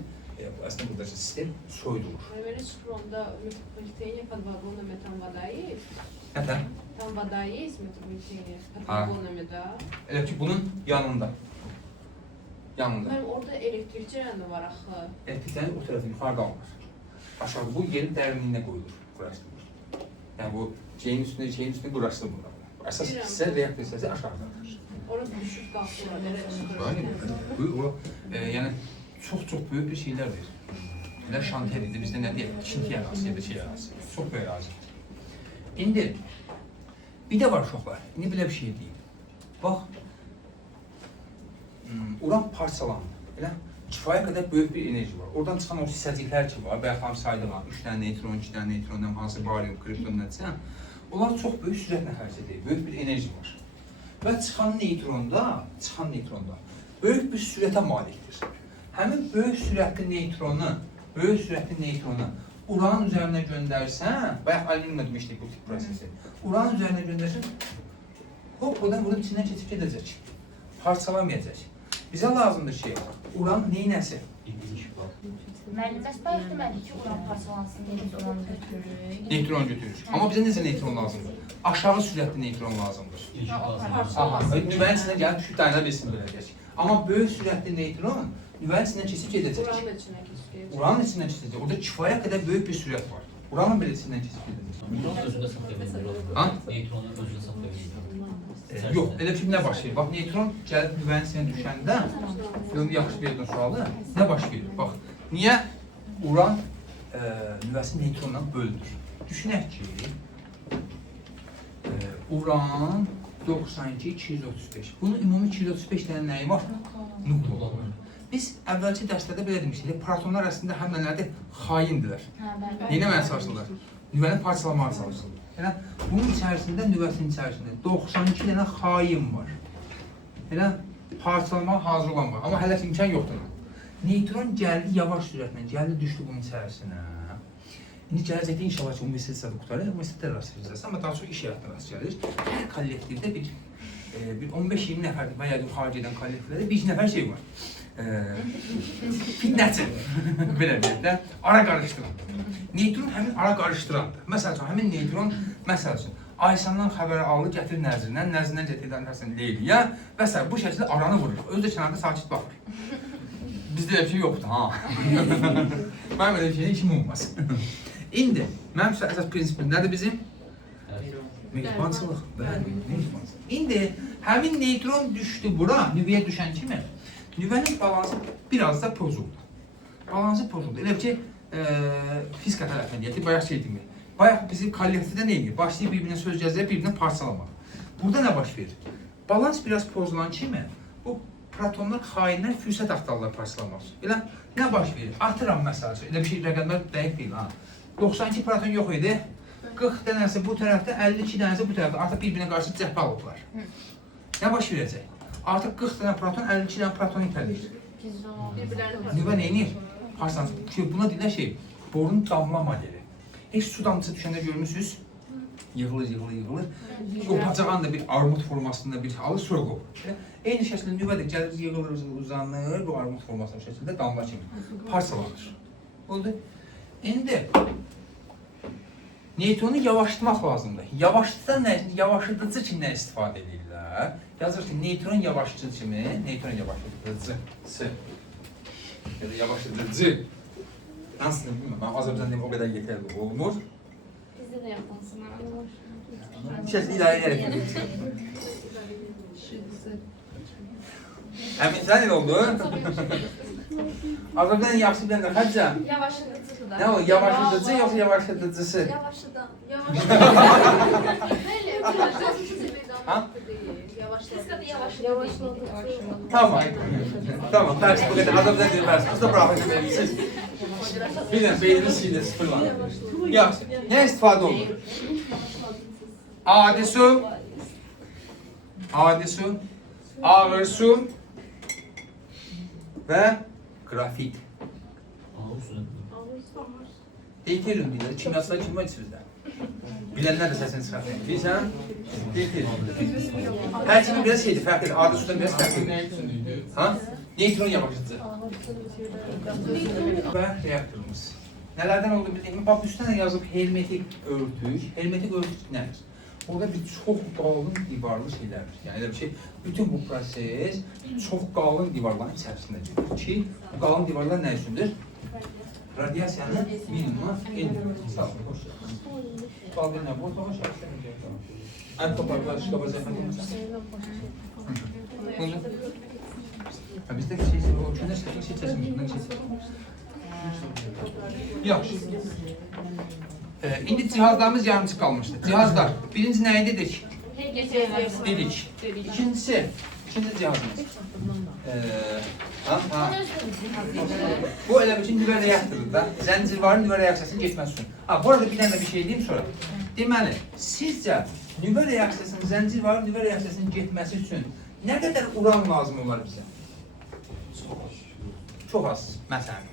əslində buradakı sistem soyulur. Böyle шхронда метрополитене под вагонами там вода есть? Nətən? Там вода есть в метрополитене под вагонами, да? Elə ki, bunun yanında. Yanında. Mənim orada elektrik cərəyanı var axı. Elektriklərin o tərəfi yuxarı qalmır. Aşağı bu yerin dərinliyinə qoyulur, quraşdırılır. Yəni bu şeyin üstünə quraşdırılır. Əsas hissə reaktor hissəsi aşağıdadır. Orada düşüb qalxırlar, elə çıxır. Bu yəni çox böyük bir şeylərdir. Elə şantiyedir, bizdə nə deyək, ikinci ərazisi ya da şey ərazisi. Çox böyük ərazidir. İndi bir də var uşaqlar. İndi belə bir şey deyim. Bax, uran parçalandı. Elə kifayət qədər böyük bir enerji var. Oradan çıxan o hissəciklər ki var, bayaqlar saydılar. 3 dənə neytron, 2 dənə neytrondan hansı barium, kripton nədirsə, onlar çox böyük sürətlə hərəkət edir. Böyük bir enerji var. Və çıxan neytronda böyük bir sürətə malikdir. Həmin böyük sürətli neytronu uranın üzərinə göndərsən, bayaq alüminyumla demişdik bu tip prosesi. Uranın üzərinə göndərsən, hop, buradan bunun içindən keçib gedəcək. Parçalamayacaq. Bizə lazımdır ki, uran neynəsi? Müəllim, bəs bayaq demədik ki, uran parçalansın, neytron götürürük. Neytron götürür. Amma bizə necə neytron lazımdır? Aşağı sürətli neytron lazımdır. Aha, nüvənin içindən gəlib düşüb dayana bilsin biləcək. Amma böyük sürətli neytron nüvənin içindən keçib gedəcək. Uranın içinə keçib. Uranın içindən keçəcək. Orada kifayət qədər böyük bir sürət var. Uranın belə içindən keçib gedəcək. Neytronun özünü saxlaya bilmir. Ha? Neytronun özünü saxlaya bilmir. Yox, elə ki, nə baş verir? Bax, neytron gəlib nüvənin içindən düşəndə, yaxşı verdin sualı, nə baş verir? Bax, niyə uran nüvəsi neytronla bölünür? Düşünək ki, uran 92, 235. Bunun ümumi 235 dənə nəyi var? Nukleolu var. Biz əvvəlki dərslərdə belə demişdik, protonlar əslində həm nələrdir? Xaindirlər. Neynəməyə çalışırlar? Nüvəni parçalamağa çalışırlar. Yəni, bunun içərisində, nüvəsinin içərisində 92 dənə xain var. Elə parçalamağa hazır olan var. Amma hələ ki imkan yoxdur. Neytron gəldi yavaş sürətlə, gəldi düşdü bunun içərisinə. İndi gələcəkdə inşallah ki, universitet səhədə qutarır, universitetlər rast gələcəksə, amma daha çox iş həyatına rast gəlir. Hər kollektivdə bir 15-20 nəfər və ya yuxarı gedən kollektivlərdə bir nəfər şey var. fitnəçi. Belə deyək də, ara qarışdıran. Neutron həmin ara qarışdırandır. Məsəl üçün, həmin neutron, məsəl üçün, Aysandan xəbəri alır, gətirir nəzrindən, nəzrindən gətirir Leyliyə və s. Bu şəkildə aranı vurur. Özü də kənarda sakit baxır. Bizdə elə bir şey yoxdur, ha. Mənim elə bir şeyin işim olmaz. İndi, mənim əsas prinsipim nədir bizim? Mehribançılıq. Bəli, mehribançılıq. İndi, həmin neutron düşdü bura, nüvəyə düşən kimi, nüvənin balansı biraz da pozuldu. Balansı pozuldu. Elə ki, fizika tərəfindən deyək, bayaq şey demək. Bayaq bizi kollektivdə nə edir? Başlayıb bir-birinə söz gəzdirib, bir-birinə parçalamaq. Burada nə baş verir? Balans biraz pozulan kimi, bu protonlar, xainlər fürsət axtarırlar parçalamaq üçün. Elə nə baş verir? Atıram məsəl üçün, elə bir şey rəqəmlər dəqiq deyil, ha. 92 proton yox idi, 40 dənəsi bu tərəfdə, 52 dənəsi bu tərəfdə, artıq bir-birinə qarşı cəhbə alıblar. Nə baş verəcək? Artıq 40 dənə proton, 52 dənə proton itələyir. Nüvə nə edir? Parçalansın. Buna deyilən şey, borunun damla modeli. Heç su damcısı düşəndə görmüsünüz, yığılır. Qopacağın da bir armud formasında bir alır, sonra qopur. Eyni şəkildə nüvə də gəlir, yığılır, uzanır, bu armud formasında şəkildə damla kimi parçalanır. Oldu. İndi neytronu yavaşlatmaq lazımdır. Yavaşıdıcı kimi nə istifadə edirlər? Yazır ki, neytron yavaşıdıcı kimi, neytron yavaşıdıcısı ya da yavaşıdıcı. Nasıl bilmem, ben Azərbaycan o kadar yeterli olmur. Bizdə də yapansınlar. İçərisində ilerleyerek edilir. Əmin sən elə oldu? Azərbaycan yaxşı bilən də xərcə. Yavaşladıcıdır da. Ne o, yavaşıdıcı yoksa yavaşladıcısı? Yavaşladan. Ha? Yavaşladıcı. Tamam. Tamam, ders bu kadar. Azərbaycan dili ders. Biz de bırakın siz. Bilin, beyniniz şeyde sıfırlanır. Yaxşı, nə istifadə olur? Adi su, ağır su və grafit. Deytirin deyirlər, kimyasal kim var içinizdə? Bilənlər də səsini çıxartın. Bilsən? Deytirin. Hər kimi biraz şeydir, fərqlidir. Adi sudan biraz fərqlidir. Ha? Neutron yavaşıcı. Və reaktorumuz. Nələrdən oldu bildiyimi? Bax, üstünə yazıb hermetik örtük. Hermetik örtük nədir? Orada bir çox qalın divarlı şeylərdir. Yəni elə bir şey, bütün bu proses çox qalın divarların içərisində gedir ki, bu qalın divarlar nə üçündür? Radiasiyanın minimuma endirir. Sağ olun, hoş geldiniz. Qaldı nə? Bu otağa şəxslər necə? Ən toplarlar, şikaba zəhmət olmasa. Bizdə bir şey, o künə şey çəsin, Yaxşı. İndi cihazlarımız yarımçıq qalmışdı. Cihazlar, birinci nə dedik? Dedik. İkincisi cihazımız. Bu elə bir nüvə reaktorudur da. Zəncirvarın nüvə reaksiyasının getməsi üçün. Bu arada bir dənə bir şey deyim sonra. Deməli, sizcə nüvə reaksiyasının, zəncirvarın nüvə reaksiyasının getməsi üçün nə qədər uran lazım olar bizə? Çox az. Məsələn.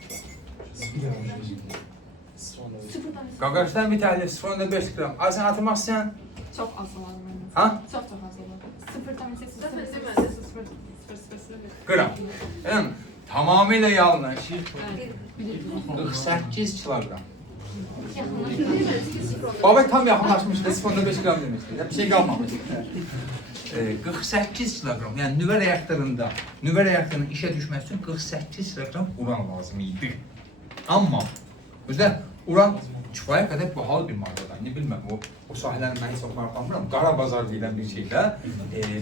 Qaqaşdan bir təhlif 0.5 gram. Ay sən atmaq istəyən? Çox az olar mənim. Ha? Çox az olar. 0.8 Gram. Yəni, tamamilə yalnız 48 kilogram. Babək tam yaxınlaşmışdı, 0.5 gram demişdi. Bir şey qalmamışdı. 48 kilogram, yəni nüvə reaktorunun işə düşməsi üçün 48 kilogram uran lazım idi. Amma, özdə uran kifayət qədər bahalı bir maddedir. Ne bilməm, o sahələrin mən heç maraqlanmıram. Qara bazar deyilən bir şeydə,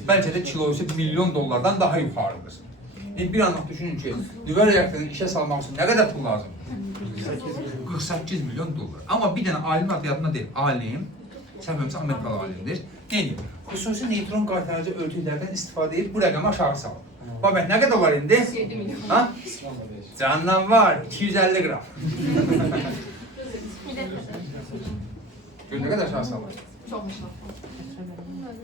bəlkə də kilosu $1 milyon daha yuxarıdır. Bir anlıq düşünün ki, nüvə reaktorunu işə salmaq üçün nə qədər pul lazım? 48 milyon dollar. Amma bir dənə alim adı yadına deyil. Alim, səhvəmsə Amerikalı alimdir. Ne edib? Xüsusi neytron qaytarıcı örtüklərdən istifadə edib bu rəqəmi aşağı salır. Babək, nə qədər var indi? 7 milyon. Ha? Candan var, 250 gram. Gör, nə qədər aşağı salır? Çox aşağı.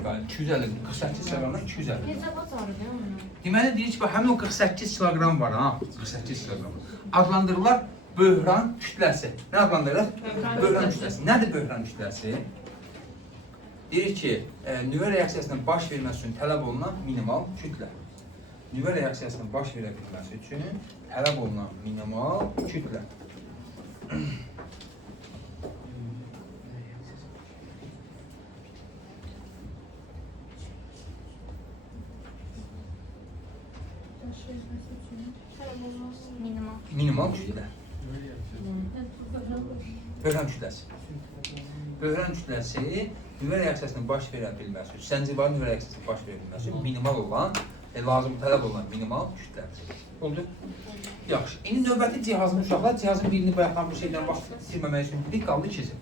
Yəni 250, 48 kilogramdan 250. Hecabat var değil mi? Deməli deyir ki, həmin o 48 kilogram var ha, 48 kilogram. Adlandırırlar böhran kütləsi. Nə adlandırırlar? Böhran kütləsi. Nədir böhran kütləsi? Deyir ki, nüvə reaksiyasının baş verməsi üçün tələb olunan minimal kütlə. nüvə reaksiyasının baş verə bilməsi üçün tələb olunan minimal kütlə. Minimal. Minimal kütlə. Böhran kütləsi. Böhran kütləsi nüvə reaksiyasının baş verə bilməsi üçün, zəncirvari nüvə reaksiyasının baş verə bilməsi üçün minimal olan, lazım tələb olan minimal kütlədir. Oldu? Yaxşı. İndi növbəti cihazın uşaqlar, cihazın birini bayaqdan bu şeydən vaxt itirməmək üçün dedik, qaldı ikisi.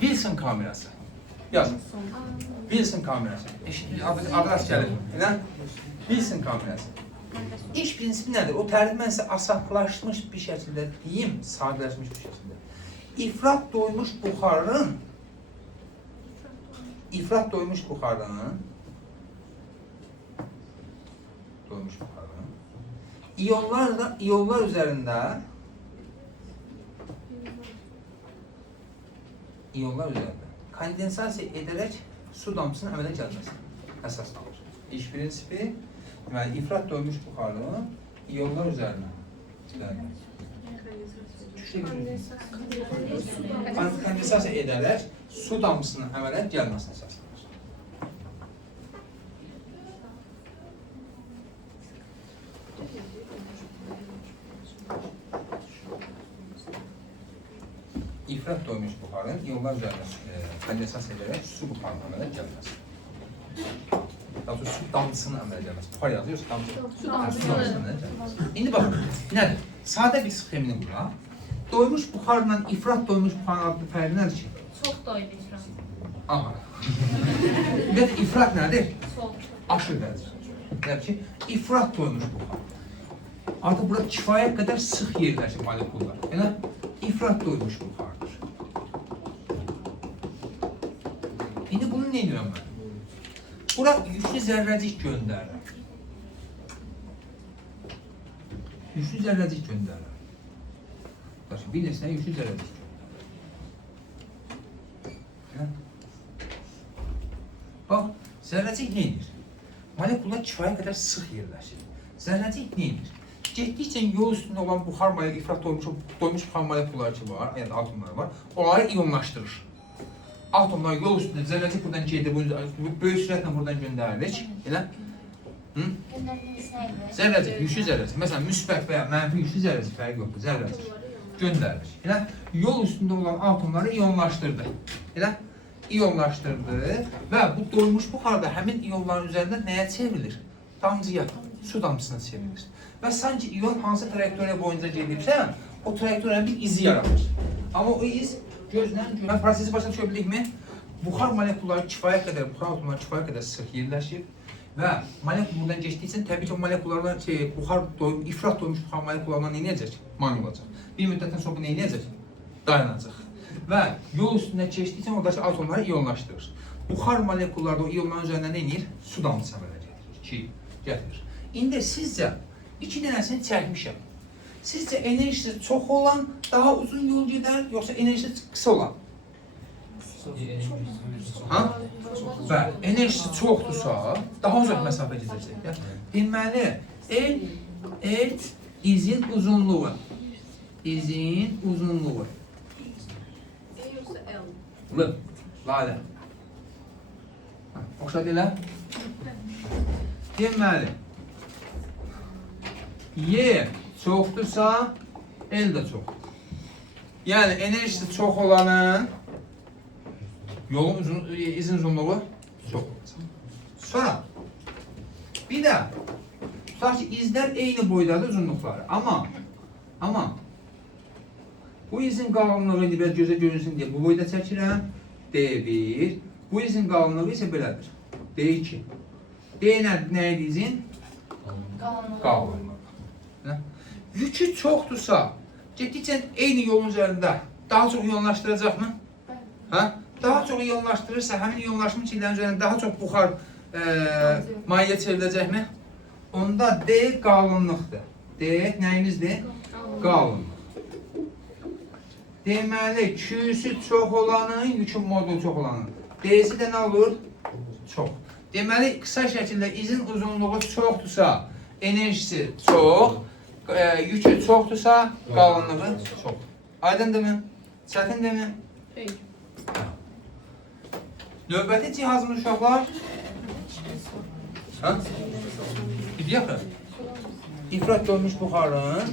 Wilson kamerası. Yazın. Wilson kamerası. Adres gəlir. Elə? Wilson kamerası. İş prinsipi nədir? O tərif mən sizə asanlaşmış bir şəkildə deyim, sadələşmiş bir şəkildə. İfrat doymuş buxarın iyonlar üzərində kondensasiya edərək su damcısının əmələ gəlməsi əsaslanır. İş prinsipi, deməli, ifrat doymuş buxarın iyonlar üzərinə kondensasiya edərək su damcısının əmələ gəlməsinə əsaslanır. İfrat doymuş buxarın iyonlar üzərinə kondensasiya edərək su buxarının əmələ gəlməsi. Daha sonra su damcısının əmələ gəlməsi. Buxar yazıyorsa su damcısının əmələ gəlməsi. İndi baxın, nədir? Sadə bir sxemini quraq. Doymuş buxarla ifrat doymuş buxarın adlı fərqi nədir ki? Çox doydu ifrat. Aha. Nədir, ifrat nədir? Çox. Aşırı dərəcə. Yəni ki, ifrat doymuş buxar. Artıq burada kifayət qədər sıx yerləşir molekullar. Yəni, ifrat doymuş buxardır. İndi bunu nə edirəm mən? Bura yüklü zərrəcik göndərirəm. Yüklü zərrəcik göndərirəm. Bir neçədən yüklü zərrəcik göndərirəm. Bax, zərrəcik nə edir? Molekullar kifayət qədər sıx yerləşir. Zərrəcik nə edir? Getdikcə yol üstündə olan buxar molekulu, ifrat doymuş buxar molekulları ki var, yəni atomlar var, onları iyonlaşdırır. Atomlar yol üstündə, zərrəcik buradan gedir, böyük sürətlə buradan göndərilir. Elə? Göndərdiyiniz nə idi? Zərrəcik, yüklü zərrəcik. Məsələn, müsbət və ya mənfi yüklü zərrəcik fərqi yoxdur, zərrəcik göndərilir. Elə? Yol üstündə olan atomları iyonlaşdırdı. Elə? İyonlaşdırdı və bu doymuş buxarda həmin iyonların üzərində nəyə çevrilir? Damcıya, su damcısına çevrilir. Və sanki iyon hansı trayektoriya boyunca gedibsə, o trayektoriyanın bir izi yaratır. Amma o iz gözlə görünür. Prosesi başa düşə bildikmi? Buxar molekulları kifayət qədər, buxar atomları kifayət qədər sıx yerləşir və molekul buradan keçdikcə təbii ki, o molekullardan ifrat doymuş buxar molekullarından nə edəcək? Mani olacaq. Bir müddətdən sonra nə edəcək? Dayanacaq. Və yol üstündə keçdikcə oradakı atomları iyonlaşdırır. Buxar molekulları da o iyonların üzərində nə edir? Su damcısı əmələ gətirir. İndi sizcə İki dənəsini çəkmişəm. Sizcə enerjisi çox olan daha uzun yol gedər, yoxsa enerjisi qısa olan? Ha? Bəli, enerjisi çoxdursa, daha uzaq məsafə gedəcək. Deməli, izin uzunluğu. İzin uzunluğu. L. Lalə. Oxşadı elə? Deməli, Y çoxdursa, L də çoxdur. Yəni, enerjisi çox olanın yolun izin uzunluğu çox olacaq. Sonra, bir də, tutaq ki, izlər eyni boydadır uzunluqları. Amma, bu izin qalınlığı indi biraz gözə görünsün deyə bu boyda çəkirəm, D1. Bu izin qalınlığı isə belədir, D2. D nə idi izin? Qalınlığı. Yükü çoxdursa, getdikcə eyni yolun üzərində daha çox iyonlaşdıracaq mı? Daha çox iyonlaşdırırsa, həmin iyonlaşmış illərin üzərində daha çox buxar maye çevriləcək mi? Onda D qalınlıqdır. D nəyimizdir? Qalınlıq. Deməli, Q'si çox olanın, yükün modulu çox olanın. D'si də nə olur? Çox. Deməli, qısa şəkildə izin uzunluğu çoxdursa, enerjisi çox, yükü çoxdursa, qalınlığı çox. Aydındırmı? Çətindirmi? Peki. Növbəti cihazımız uşaqlar. Ha? Bir yaxın. İfrat görmüş buxarın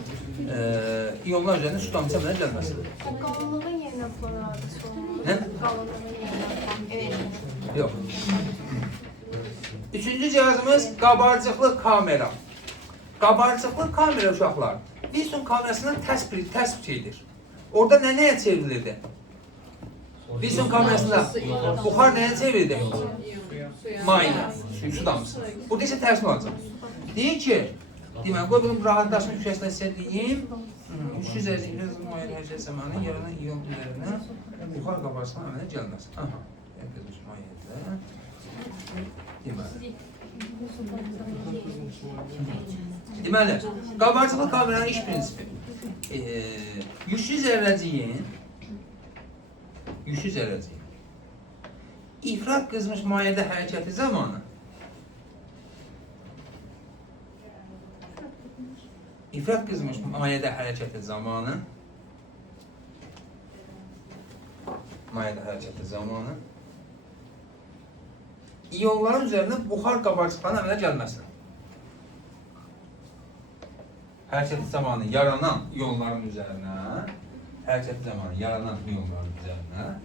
iyonlar üzərində su damcısı əmələ gəlməsi. Qalınlığın yerinə fluoradı sorulur. Hə? Qalınlığın yerinə. Yox. Üçüncü cihazımız qabarcıqlı kamera. Qabarcıqlı kamera uşaqlar. Wilson kamerasından təsvir edilir. Orada nəyə çevrilirdi? Wilson kamerasında buxar nəyə çevrildi? Maye, su damcısı. Burada isə tərsini olacaq. Deyir ki, deməli, qoy bunu rahatlaşma yüksəklə sizə deyim. 300 dərəcə hizm maye hərəkət zamanı yaranan iyon üzərinə buxar qabarcıqlı əmələ gəlməz. Aha, qızmış mayedə. Deməli, qabarcıqlı kameranın iş prinsipi. Yüksüz zərrəciyin ifrat qızmış mayedə hərəkəti zamanı iyonların üzərinə buxar qabarcıqlarının əmələ gəlməsi. Hərəkəti zamanı yaranan iyonların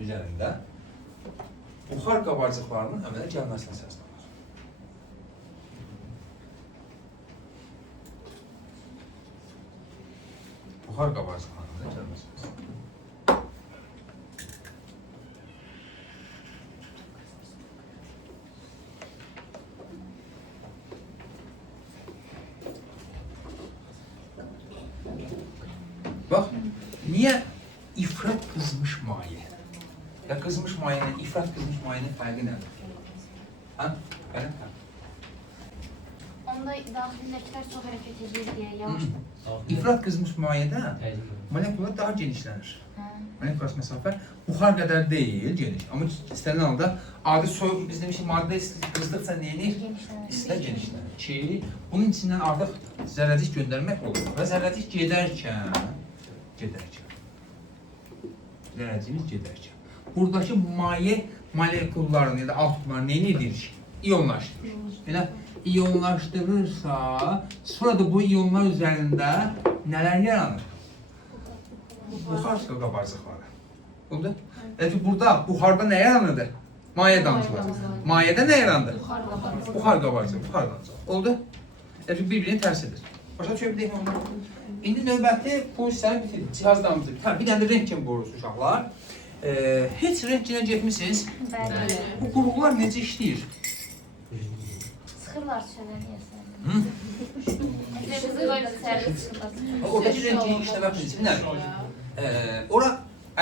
üzərində buxar qabarcıqlarının əmələ gəlməsinə əsaslanır. Buxar qabarcıqlarının əmələ gəlməsinə. Bax, niyə ifrat qızmış maye? Ya qızmış mayenin, ifrat qızmış mayenin fərqi nədir? Ha? Bəli, Onda daxilindəkilər çox hərəkət edir deyə yavaş. İfrat qızmış mayədə molekula daha genişlənir. Molekular məsafə buxar qədər deyil, geniş. Amma istənilən halda adi soyuq biz demişik maddə qızdıqca nə edir? İstər genişlənir. Ki, bunun içindən artıq zərrəcik göndərmək olur. Və zərrəcik gedərkən buradakı maye molekullarını ya da atomlarını nə edir? İyonlaşdırır. Belə iyonlaşdırırsa, sonra da bu iyonlar üzərində nələr yaranır? Buxar qabarcıqları. Oldu? Yəni burada buxarda nə yaranırdı? Maye damcıları. Mayədə nə yarandı? Buxar qabarcığı, buxar damcığı. Oldu? Yəni bir-birinin tərsidir. Başa düşə bildik mi? İndi növbəti bu hissəni bitirdik. Cihaz damcığı. Bir dənə də rentgen borusu uşaqlar. Heç rentgenə getmişsiniz. Bəli. Bu qurğular necə işləyir? Sıxırlar şöyle niyəsə. Bizi qoyub sərli sıxırlar. Oradakı rentgen işləmə prinsipi nədir? Ora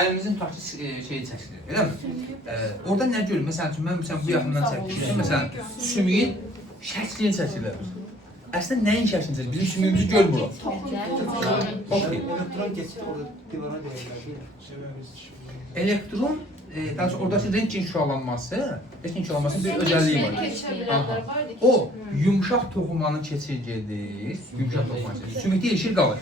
əlimizin tutaq ki, şeyi çəkilir, elə mi? Orada nə görür? Məsələn üçün, mən bu yaxından çəkmişim. Məsələn, sümüyün şəklini çəkilir. Əslində nəyin şəklini çəkilir? Bizim sümüyümüzü görmür o. Okey. Elektron geçip orada divara değerler. Elektron, daha sonra oradakı rentgen şüalanması bir özelliği var. O, yumuşaq toxumanın keçirgədir, sümükdə ilişir qalır.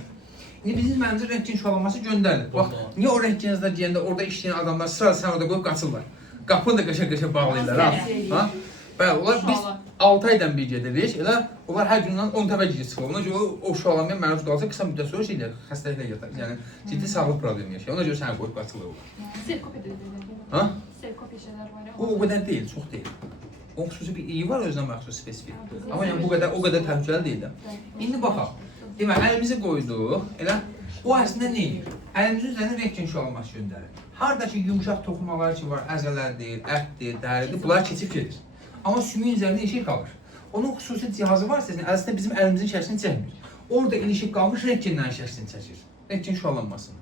İndi bizim mənimizə rentgen şüalanması göndərilir. Bax, niyə o rentgenizdə deyəndə orada işləyən adamlar sırası orada qoyub qaçırlar? Qapını da qəşə-qəşə bağlayırlar, ha? Bəli, onlar biz 6 aydan bir gedirik, elə onlar hər gündən 10 dəfə gecə çıxır. Ona görə o şüalanmaya məruz qalacaq, qısa müddət sonra şeylər, xəstəliklə yatar. Yəni, ciddi sağlıq problemi yaşayır. Ona görə səni qoyub qaçırlar onlar. Serkop edirlər. Ha? Serkop işlər var ya. O qədər deyil, çox deyil. O xüsusi bir iyi var, özünə məxsus spesifik. Amma yəni o qədər təhlükəli deyil də. İndi baxaq. Deməli, əlimizi qoyduq, elə o əslində nə edir? Əlimizin üzərinə rentgen şüalanması göndərir. Hardakı yumuşaq toxumalar ki var, əzələrdir, ətdir, dəridir, bunlar keçib gedir. Amma sümüyün üzərində ilişik qalır. Onun xüsusi cihazı var sizin, əslində bizim əlimizin şəklini çəkmir. Orada ilişik qalmış rentgenlərin şəklini çəkir. Rentgen şüalanmasını.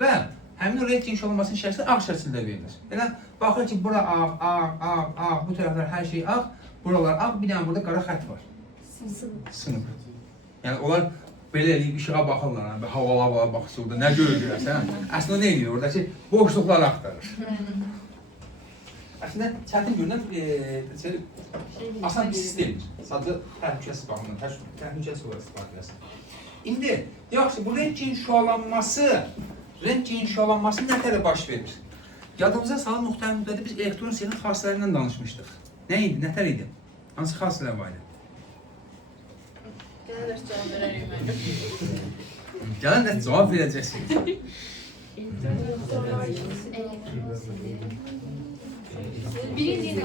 Və həmin o rentgen şüalanmasının şəkli ağ şəkildə verilir. Elə baxır ki, bura ağ, bu tərəflər hər şey ağ, buralar ağ, bir dənə burada qara xətt var. Sınıb. Yəni onlar belə eləyib işığa baxırlar, havalara baxır, nə görür görərsən. Əslində nə edir? Oradakı boşluqları axtarır. Əslində çətin görünən asan bir sistem. Sadəcə təhlükəsiz baxımdan, təhlükəsiz olaraq istifadə edəsən. İndi yaxşı, bu rentgen şüalanması nə təhər baş verir? Yadımıza salın, müxtəlif müddətdə biz elektron selin xassələrindən danışmışdıq. Nə idi, nə təhər idi? Hansı xassələr var idi? Gələn cavab verərəm mən. Gələn də cavab verəcəksiniz. Biri deyim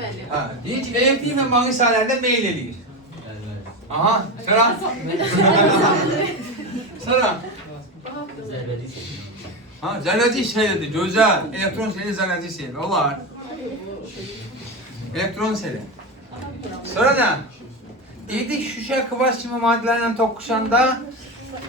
mənim. Deyir ki, elektrik və maqnit sahələrində meyl eləyir. Aha, sıra. Sıra. Zərrəcik selidir, gözəl. Elektron seli zərrəcik seli, olar. Elektron seli. Sonra nə? Deyirdik, şüşə, kıvaç kimi maddələrlə toqquşanda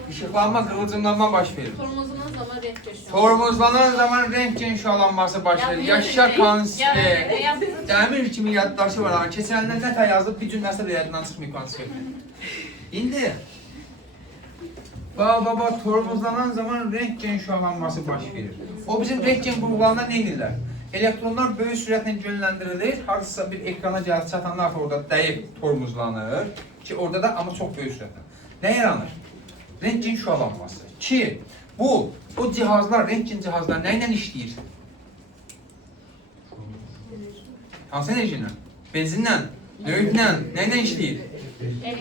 işıqlanma, qığılcımlanma baş verir. Tormozlanan zaman rentgen şüalanması. Tormozlanan zaman rentgen şüalanması baş verir. Yaşa konspekt. Dəmir kimi yaddaşı var. Keçənlərdən nətə yazıb, bir cümləsi də yadından çıxmıyor konspektin. İndi baba tormozlanan zaman rentgen şüalanması baş verir. O bizim rentgen qurğularında nə edirlər? Elektronlar böyük sürətlə yönləndirilir. Hansısa bir ekrana gəlib çatanlar orada dəyib tormozlanır. Ki orada da amma çox böyük sürətlə. Nə yaranır? Rentgen şüalanması. Ki o cihazlar, rentgen cihazlar nə ilə işləyir? Hansı enerji ilə? Benzinlə, nöğütlə, nə ilə işləyir?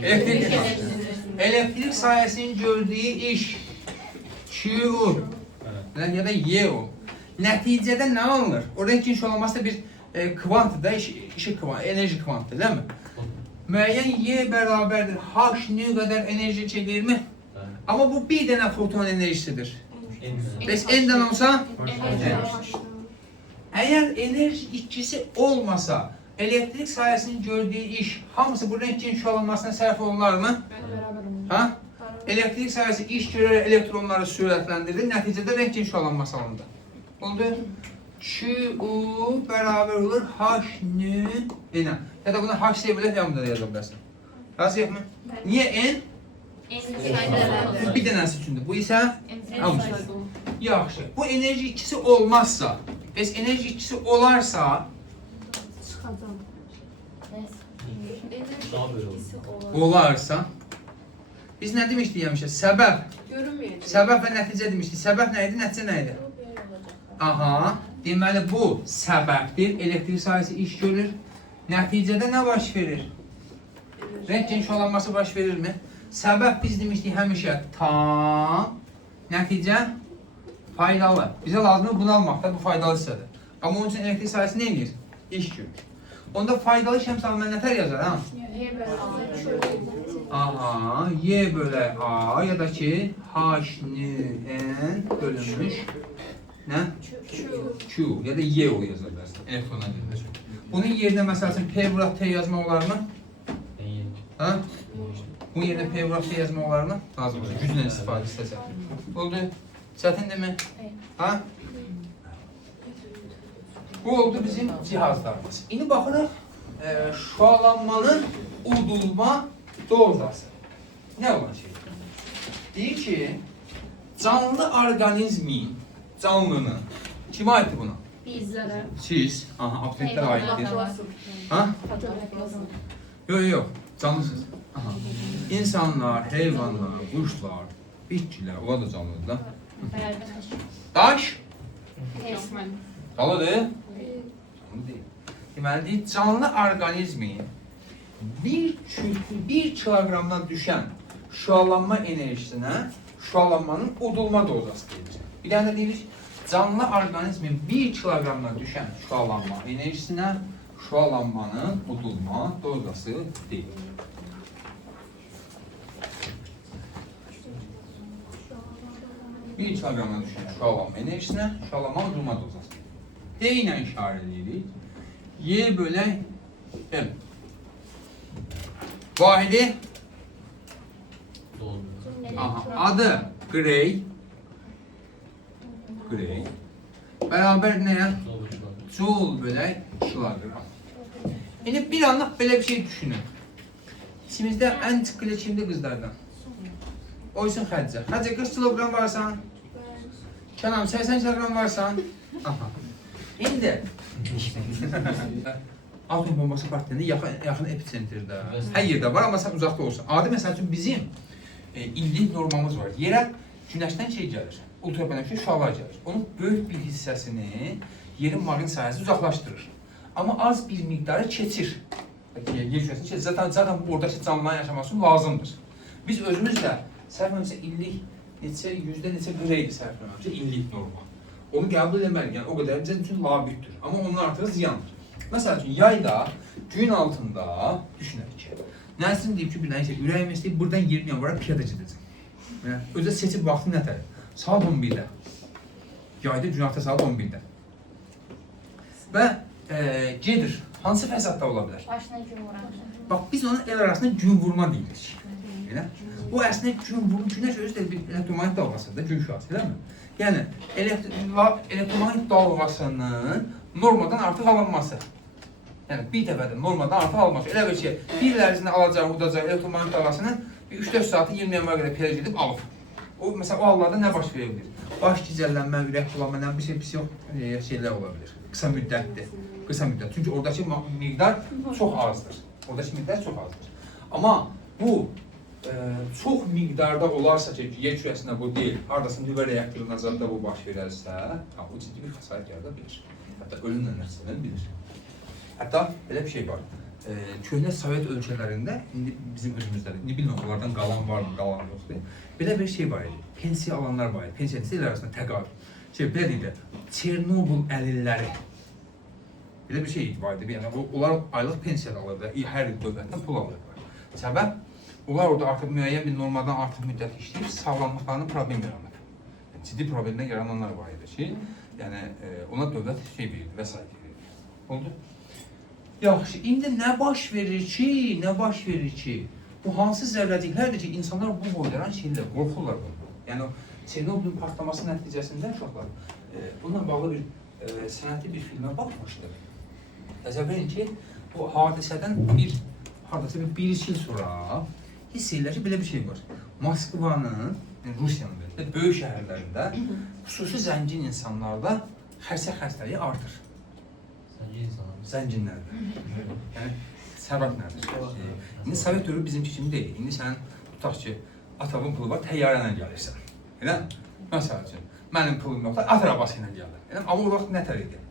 Elektrik. Elektrik sayəsinin gördüyü iş Q ya da Y o. Nəticədə nə alınır? O rentgen şüalanması da bir kvantdır da, işıq kvantı, enerji kvantıdır, değil mi? Müəyyən Y bərabərdir, H nə qədər enerji çəkirmi? Amma bu bir dənə foton enerjisidir. Bəs N'dən olsa? Əgər enerji ikisi olmasa, elektrik sayəsinin gördüyü iş, hamısı bu rentgen şüalanmasına sərf olunarmı? Ha? Elektrik sayəsi iş görərək elektronları sürətləndirir, nəticədə rentgen şüalanması alındı. Oldu? Q bərabər olur H N. Ya da bunu H belə yanında da yaza bilərsən. Razıyıq mı? Niyə N? Bir dənəsi üçündür. Bu isə hamısı. Yaxşı. Bu enerji ikisi olmazsa, bəs enerji ikisi olarsa olarsa biz nə demişdik həmişə? Səbəb. Görünməyəcək. Səbəb və nəticə demişdik. Səbəb nə idi, nəticə nə idi? Aha, deməli bu səbəbdir. Elektrik sayəsi iş görür. Nəticədə nə baş verir? Rentgen şüalanması baş verirmi? Səbəb biz demişdik həmişə tam, nəticə faydalı. Bizə lazımdır bunu almaq da bu faydalı hissədir. Amma onun üçün elektrik sayəsi nə edir? İş görür. Onda faydalı işləm salımına nətər yazar, ha? Aha, Y bölü A ya da ki H N bölünmüş nə? Q ya da Y o yazar dersin. Elektrona gelir. Bunun yerinə məsəl üçün P vuraq T yazmaq olar mı? Ha? Bunun yerinə P vuraq T yazmaq olar mı? Lazım olur. Güclə istifadə istəsən. Oldu. Çətindir mi? Ha? Bu oldu bizim cihazlarımız. İndi baxırıq şüalanmanın udulma dozası. Nə olan şey? Deyir ki, canlı orqanizmin, canlının, kimə aiddir buna? Bizlərə. Siz, aha, abitentlər aiddir. Ha? Yox, canlısınız. Aha. İnsanlar, heyvanlar, quşlar, bitkilər, onlar da canlıdır da. Daş? Canlıdır? Canlı deyil. Deməli, canlı orqanizmin bir kiloqramdan düşən şüalanma enerjisinə şüalanmanın udulma dozası deyilir. Bir dənə də deyilir, canlı orqanizmin 1 kiloqramdan düşən şüalanma enerjisinə şüalanmanın udulma dozası deyilir. Bir kiloqramdan düşən şüalanma enerjisinə şüalanma udulma dozası deyilir. D ilə işarə edirik. Y bölü M. Vahidi adı Gray. Beraber neye? Joule bölü kilogram. Şimdi bir anlık böyle bir şey düşünün. İçimizde en çıkılı kimdi kızlardan? Oysun Hacı. Hacı kaç kilogram varsan? Kenan 80 kilogram varsan? Aha. Şimdi Atom bombası partiyasının yaxın episentrdə. Hər yerdə var, amma sən uzaqda olsun. Adi məsəl üçün bizim illik normamız var. Yerə günəşdən şey gəlir, ultrabənövşə şüalar gəlir. Onun böyük bir hissəsini yerin maqnit sahəsi uzaqlaşdırır. Amma az bir miqdarı keçir. Yer kürəsini keçir. Zaten bu oradakı canlıların yaşaması üçün lazımdır. Biz özümüz də sərfəmizə illik yüzdə neçə qıreydi sərfəmizə illik norma. Onu qəbul eləməliyik, yəni o qədər bizim üçün labüddür. Amma onun artığı ziyandır. Məsəl üçün, yayda, gün altında düşünək ki, Nəzrin deyib ki, bir nəysə, ürəyim istəyib, buradan 20 yanvara piyada gedəcəm. Özə seçib vaxtı nətər? Saat 11-də. Yayda, gün altı saat 11-də. Və gedir, hansı fəsadda ola bilər? Başına gün vuran. Bax, biz onun el arasında gün vurma deyirik. O əslində gün vurma, günəş özü də bir elektromanit dalğasıdır, gün şüası, eləmi? Yəni, elektromanit dalğasının normadan artıq alınması. Yəni, bir dəfədə normadan artıq alınması. Elə bir ki, bir il ərzində alacağı, udacaq elektromanit dalğasının 3-4 saatı 20 yanvara qədər periyod edib alıb. O, məsələn, o hallarda nə baş verə bilir? Baş gicəllənmə, ürək bulanma, bir şey pis yox şeylər ola bilir. Qısa müddətdir. Qısa müddət. Çünki oradakı miqdar çox azdır. Oradakı miqdar çox azdır. Amma bu çox miqdarda olarsa ki, yer kürəsində bu deyil, haradasa nüvə reaktorundan zadda bu baş verərsə, o ciddi bir xəsarət yarada bilir. Hətta ölümlə nəticələnə bilir. Hətta belə bir şey var. Köhnə Sovet ölkələrində, indi bizim özümüzdə, indi bilməm, onlardan qalan varmı, qalan yoxdur. Belə bir şey var idi, pensiya alanlar var idi, pensiya il arasında təqaüd. Belə deyildi, Çernobıl əlilləri. Belə bir şey var idi, yəni onlar aylıq pensiyada alırdı, hər il dövlətdən pul alırdılar. Səbəb, onlar orada artıq müəyyən bir normadan artıq müddət işləyib, sağlamlıqlarının problem yaranır. Ciddi problemdən yarananlar var idi ki, yəni ona dövlət şey verirdi, vəsait verirdi. Oldu? Yaxşı, indi nə baş verir ki, bu hansı zərrəciklərdir ki, insanlar bu boylaran şeylər, qorxurlar bundan. Yəni, Çernobılın partlaması nəticəsində uşaqlar, bununla bağlı bir sənətli bir filmə baxmışdır. Təsəvvür edin ki, bu hadisədən hardasa bir il sonra hiss edirlər ki, belə bir şey var. Moskvanın, Rusiyanın böyük şəhərlərində, xüsusi zəngin insanlarda xərsək xəstəliyi artır. Zənginlərdə. Yəni, səbəb nədir? İndi Sovet dövrü bizimki kimi deyil. İndi sən tutaq ki, atamın pulu var, təyyarə ilə gəlirsən. Elə? Məsəl üçün, mənim pulum yoxdur, at arabası ilə gəlir. Amma o vaxt nətər idi?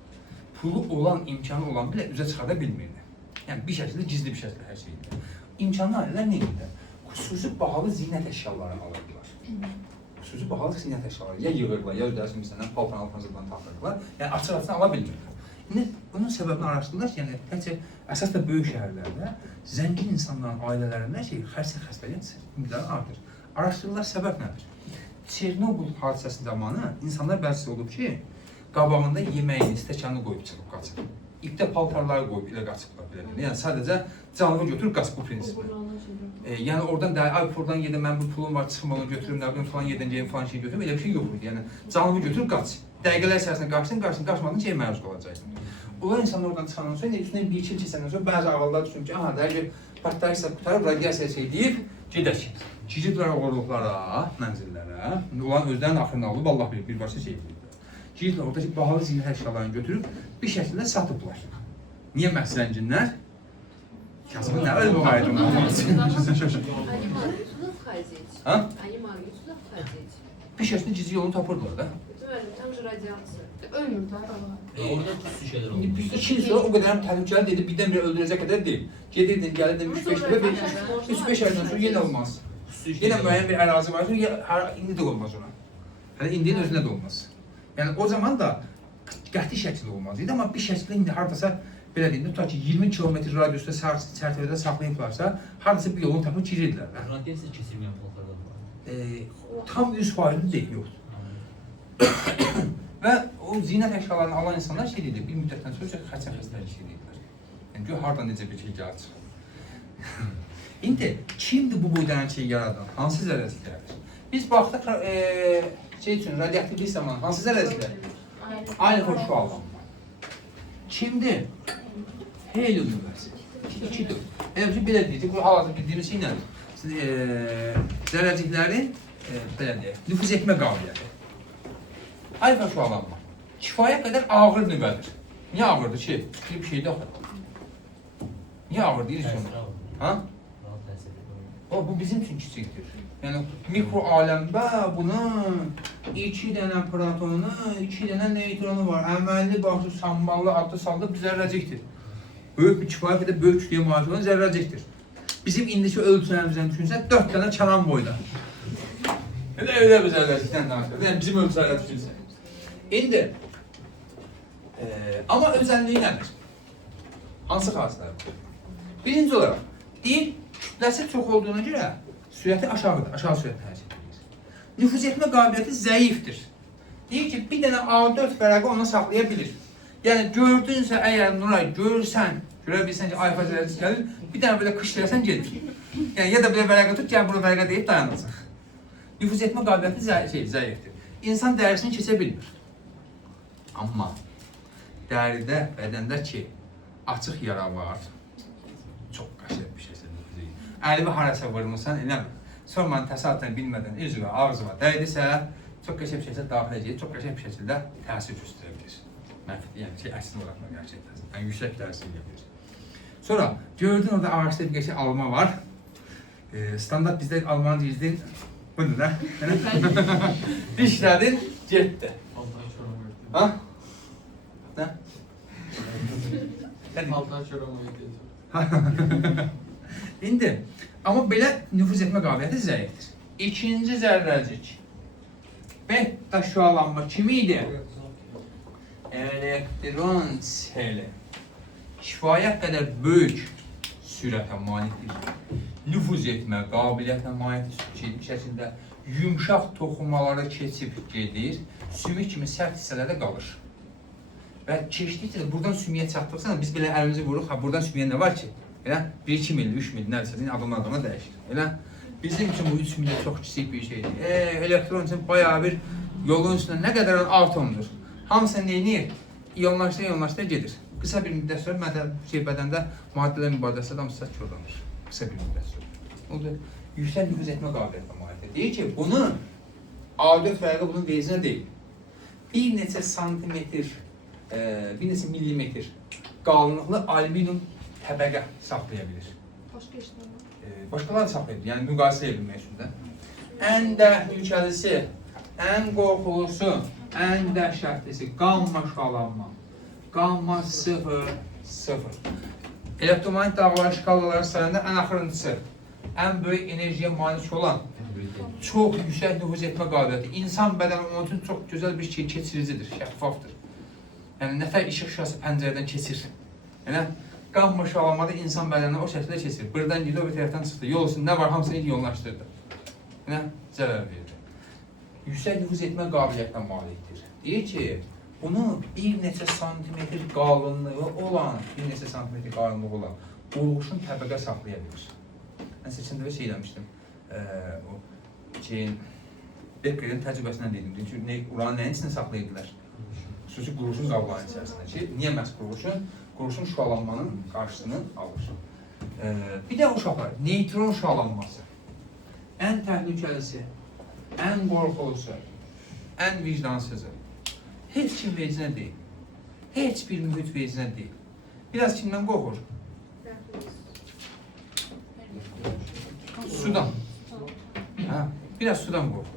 Pulu olan, imkanı olan bilə üzə çıxarda bilmirdi. Yəni, bir şəkildə, gizli bir şəkildə hər şey idi. İmkanlı ailələr nə edirlər? Xüsusi bahalı zinət əşyaları alırdılar. Xüsusi bahalı zinət əşyaları ya yığırlar, ya ödərsin misləndən paltan altınızdan taxırdılar. Yəni, açıq-açıq ala bilmirlər. İndi bunun səbəbini araşdırdılar ki, yəni, təkcə əsas da böyük şəhərlərdə zəngin insanların ailələrində xərsək xəstəliyin miqdarı artır. Araşdırdılar, səbəb nədir? Çernobıl hadisəsi zamanı insanlar bəzisi olub ki, qabağında yeməyini, stəkanı qoyub çıxıb qaçıb. İpdə paltarları qoyub ilə qaçıblar belə. Yəni sadəcə canlı götürüb qaçıb bu prinsipi. Yəni oradan da ay buradan yedim, mən bu pulum var, çıxım onu götürüm, nə bilim falan yedim, falan şey götürüm, elə bir şey yox idi. Yəni canlı götürüb qaç. Dəqiqələr içərisində qaçmadın ki, məruz qalacaqsın. Onlar insanlar oradan çıxandan sonra, üstündən bir-iki il keçəndən sonra bəzi ağıllar düşünür ki, aha, dəqiqə partlayırsa qutarıb, radiasiya şey deyib, gedək. Giridlər oğurluqlara, mənzillərə, olan özlərinin axırına olub, Allah bilir, birbaşa şey edirlər. Giridlər oradakı bahalı zinət əşyalarını götürüb, bir şəkildə satıblar. Niyə məhz zənginlər? Kasımın nə öyle qaydım olmaz. Они могли туда входить. А? Они могли туда входить. Bir şəkildə gizli yolunu tapırdılar da. Там же radiyasiya. Ölmürlər onlar. Orada püslü şeyler oldu. İndi 2 il sonra o qədər təhlükəli dedi, birdən bir öldürəcək qədər deyil. Gedirdin, gəlirdin 3-5 ilə, 3-5 aydan sonra yenə olmaz. Yenə müəyyən bir ərazi var, indi də olmaz ona. Hələ indinin özündə də olmaz. Yəni o zaman da qəti şəkildə olmaz idi, amma bir şəkildə indi hardasa belə deyim, tutaq ki 20 kilometr radiusda çərçivədə saxlayıblarsa, hardasa bir yolunu tapıb girirdilər. Radiyasiya kesilmeyen paltarlar var. Tam 100% deyil, yoxdur. Və o zinət əşyalarını alan insanlar şey deyirlər, bir müddətdən sonra xəçən xəstəlik şey deyirlər. Yəni, gör, hardan necə bir şey gəlir çıxır. İndi, kimdir bu boydan şey yaradan? Hansı zərrəciklərdir? Biz baxdıq, şey üçün, radioaktivlik zamanı, hansı zərrəciklər? Aynı şüalanma. Kimdir? Helyum nüvəsi. 2-4. Elə bir şey, belə deyəcək, bu hal-hazırda bildiyimiz şey nədir? Zərrəciklərin, belə deyək, nüfuz etmə qabiliyyəti. Alfa şüalanma. Kifayət qədər ağır nüvədir. Niyə ağırdır ki? Bir şeydə axı. Niyə ağır deyir ki? Ha? Rahat təsir edir. O, bu bizim üçün kiçikdir. Yəni mikro aləmdə bunun 2 dənə protonu, 2 dənə neytronu var. Əməlli başlı samballı adlı saldı bir zərrəcikdir. Böyük bir kifayət qədər böyük kütləyə malik olan zərrəcikdir. Bizim indiki ölçülərimizdən düşünsə 4 dənə kənan boyda. Elə bir zərrəcikdən danışır. Yəni bizim ölçülərlə düşünsə. İndi amma özəlliyi nədir? Hansı xassələri var? Birinci olaraq, deyil, kütləsi çox olduğuna görə sürəti aşağıdır, aşağı sürət hərəkət edir. Nüfuz etmə qabiliyyəti zəifdir. Deyir ki, bir dənə A4 vərəqi onu saxlaya bilir. Yəni, gördünsə, əgər Nuray görsən, görə bilsən ki, alfa zərrəsi gəlir, bir dənə belə qış verəsən gelir. Yəni, ya da belə vərəqə tut, gəl burada vərəqə deyib dayanacaq. Nüfuz etmə qabiliyyəti zəifdir. İnsan dərisini keçə bilmir. Amma dəridə, bədəndə ki, açıq yara var, çox qəşəng bir şeysə nüfuz edir. Əlimi harasa vurmuşsan, eləmir. Sonra mən təsadüfən bilmədən üzvə, ağzıma dəydisə, çox qəşəng bir şeysə daxil edəcək, çox qəşəng bir şəkildə təsir göstərə bilir. Mənfi, yəni ki, əslin olaraq gerçək təsir, yəni yüksək təsir edir. Sonra gördün orada ağaçda bir qəşəng alma var. Standart bizdə almanı deyirdin, budur da. İşlədin, getdi. Ha? Nə? Altan şöromayı deyəcəm. İndi, amma belə nüfuz etmə qabiliyyəti zəifdir. İkinci zərrəcik. Beta şüalanma kimi idi? Elektron seli. Kifayət qədər böyük sürətə malikdir. Nüfuz etmə qabiliyyətə malikdir şəkildə yumşaq toxumalara keçib gedir, sümük kimi sərt hissələrdə qalır. Və keçdikcə buradan sümüyə çatdıqsa, biz belə əlimizi vururuq, buradan sümüyə nə var ki? Elə 1-2 mil, 3 mil, nədirsə, adamdan adama dəyişir. Elə bizim üçün bu 3 mil çox kiçik bir şeydir. Elektron üçün bayağı bir yolun üstündə nə qədər atomdur. Hamısı neyini? İyonlaşda gedir. Qısa bir müddət sonra bədəndə maddələr mübadiləsində hamısı körlanır. Qısa bir müddət sonra. Yüksək nüfuz etmə qabiliyyətinə malikdir. Deyir ki, bunu A4 vərəqə bunun vezinə deyil. Bir neçə santimetr, bir neçə millimetr qalınlıqlı alüminium təbəqə saxlaya bilir. Başqa işlər. Başqaları saxlaya bilir, yəni müqayisə edilmək üçün də. Ən təhlükəlisi, ən qorxulusu, ən dəhşətlisi qamma şüalanma. Qamma 0, 0. Elektromagnetik dalğalar şkalaları sayında ən axırıncısı, ən böyük enerjiyə malik olan, çox yüksək nüfuz etmə qabiliyyəti. İnsan bədəni onun üçün çox gözəl bir şey keçiricidir, şəffafdır. Yəni, nətər işıq şüası pəncərədən keçir. Yəni, qamma şüalanmada insan bədəninə o şəkildə keçir. Buradan gidiyor, bir tərəfdən çıxdı. Yol üstündə nə var, hamısını yollaşdırdı. Yəni, zərər verir. Yüksək nüfuz etmə qabiliyyətinə malikdir. Deyir ki, bunu bir neçə santimetr qalınlığı olan, qurğuşun təbəqə saxlaya bilir. Mən seçimdə şey eləmişdim. O Becker'in təcrübəsindən dedim. Uranı nəyin içində saxlayırdılar? Xüsusi qurğuşun qablarının içərisində ki, niyə məhz qurğuşun? Qurğuşun şüalanmanın qarşısını alır. Bir də uşaqlar, neytron şüalanması. Ən təhlükəlisi, ən qorxulusu, ən vicdansızı. Heç kim vecinə deyil. Heç bir mühit vecinə deyil. Biraz kimdən qorxur? Sudan. Biraz sudan qorxur.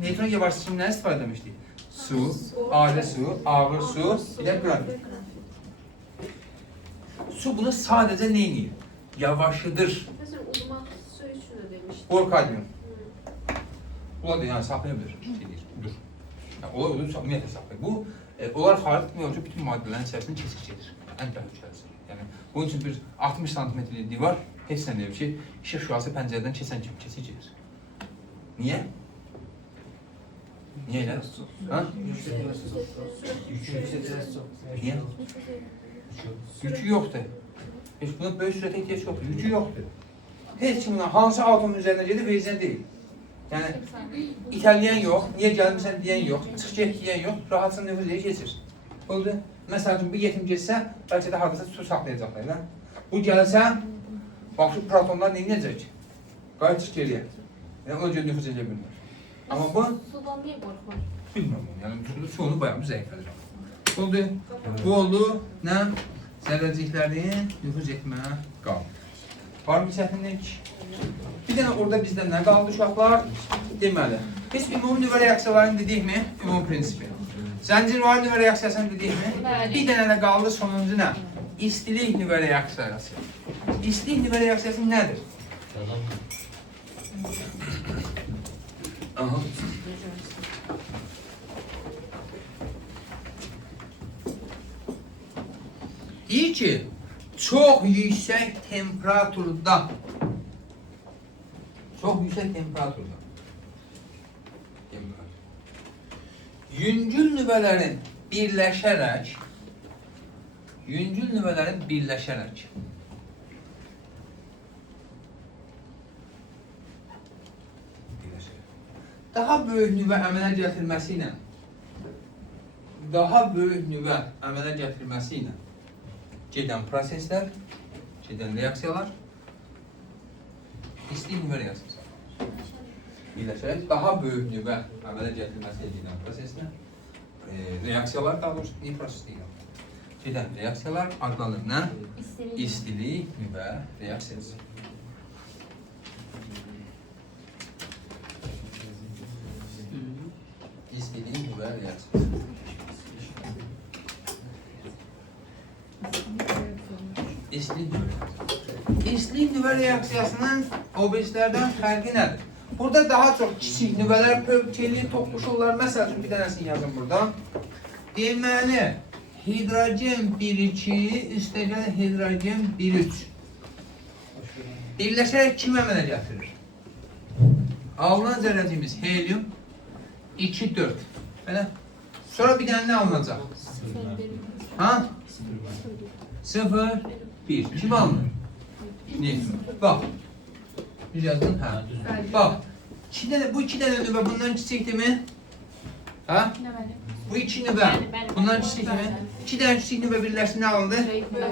Neytron yavaşlığı nə istifadə etmişdik? Su, adi su, ağır su, bir də qravit. Su bunu sadəcə neyini? Yavaşıdır. Məsələn, udmaq su üçün də demişdim. Borkadium. Bunlar da yəni saxlaya bilir. Dur. Onlar ümumiyyətlə saxlayır. Bu, onlar xaric etmək bütün maddələrin içərisində keçir gedir. Ən təhlükəlisi. Yəni, bunun üçün bir 60 santimetrlik divar heç nə deyir ki, işıq şüası pəncərədən keçən kimi keçir gedir. Niyə? Niyə elə? Ha? Niyə? Yükü yoxdur. Heç buna böyük sürətə ehtiyac yoxdur. Yükü yoxdur. Heç kimdən hansı atomun üzərinə gedir, vecinə deyil. Yəni, itələyən yox, niyə gəlmirsən deyən yox, çıx get deyən yox, rahatsın nüfuz edir, keçir. Oldu. Məsəl üçün, bir yetim geçsə, bəlkə də hardasa su saxlayacaqlar. Bu gəlsə, bax şu protonlar neynəyəcək? Qayıt çıx geriyə. Yəni, ona görə nüfuz edə bilmir. Amma bu... Sudan niyə qorxmur? Bilmirəm onu, yəni su onu bayağı bir zəiflədir. Oldu. Bu oldu nə? Zərrəciklərin nüfuz etmə qaldı. Var mı çətinlik? Bir dənə orada bizdə nə qaldı uşaqlar? Deməli, biz ümumi nüvə reaksiyalarını dedik mi? Ümumi prinsipi. Zəncirvari nüvə reaksiyasını dedik mi? Bir dənə də qaldı sonuncu nə? İstilik nüvə reaksiyası. İstilik nüvə reaksiyası nədir? Aha. Deyir ki, çox yüksək temperaturda yüngül nüvələrin birləşərək daha böyük nüvə əmələ gətirməsi ilə gedən proseslər, gedən reaksiyalar istilik nüvə reaksiyası. Birləşərək daha böyük nüvə əmələ gətirməsi ilə gedən proseslər, reaksiyalar, daha doğrusu bir proses deyil. Gedən reaksiyalar adlanır nə? İstilik nüvə reaksiyası. İstilik nüvə reaksiyası. İstilik nüvə reaksiyasının obyektlərdən fərqi nədir? Burada daha çox kiçik nüvələr pövkeli, toqquşurlar. Məsəl üçün bir dənəsini yazın burada. Deməli, hidrogen 1-2 üstəgəl hidrogen 1-3 birləşərək kim əmələ gətirir? Alınan zərrəciyimiz helium 2-4. Belə. Sonra bir dənə nə alınacaq? Ha? 0-1. Kim alınır? Bax. Düz yazdın? Hə. Bax. Bu iki dənə nüvə bundan kiçikdir mi? Ha? Bu iki nüvə bundan kiçikdir mi? İki dənə kiçik nüvə birləşsin nə alındı?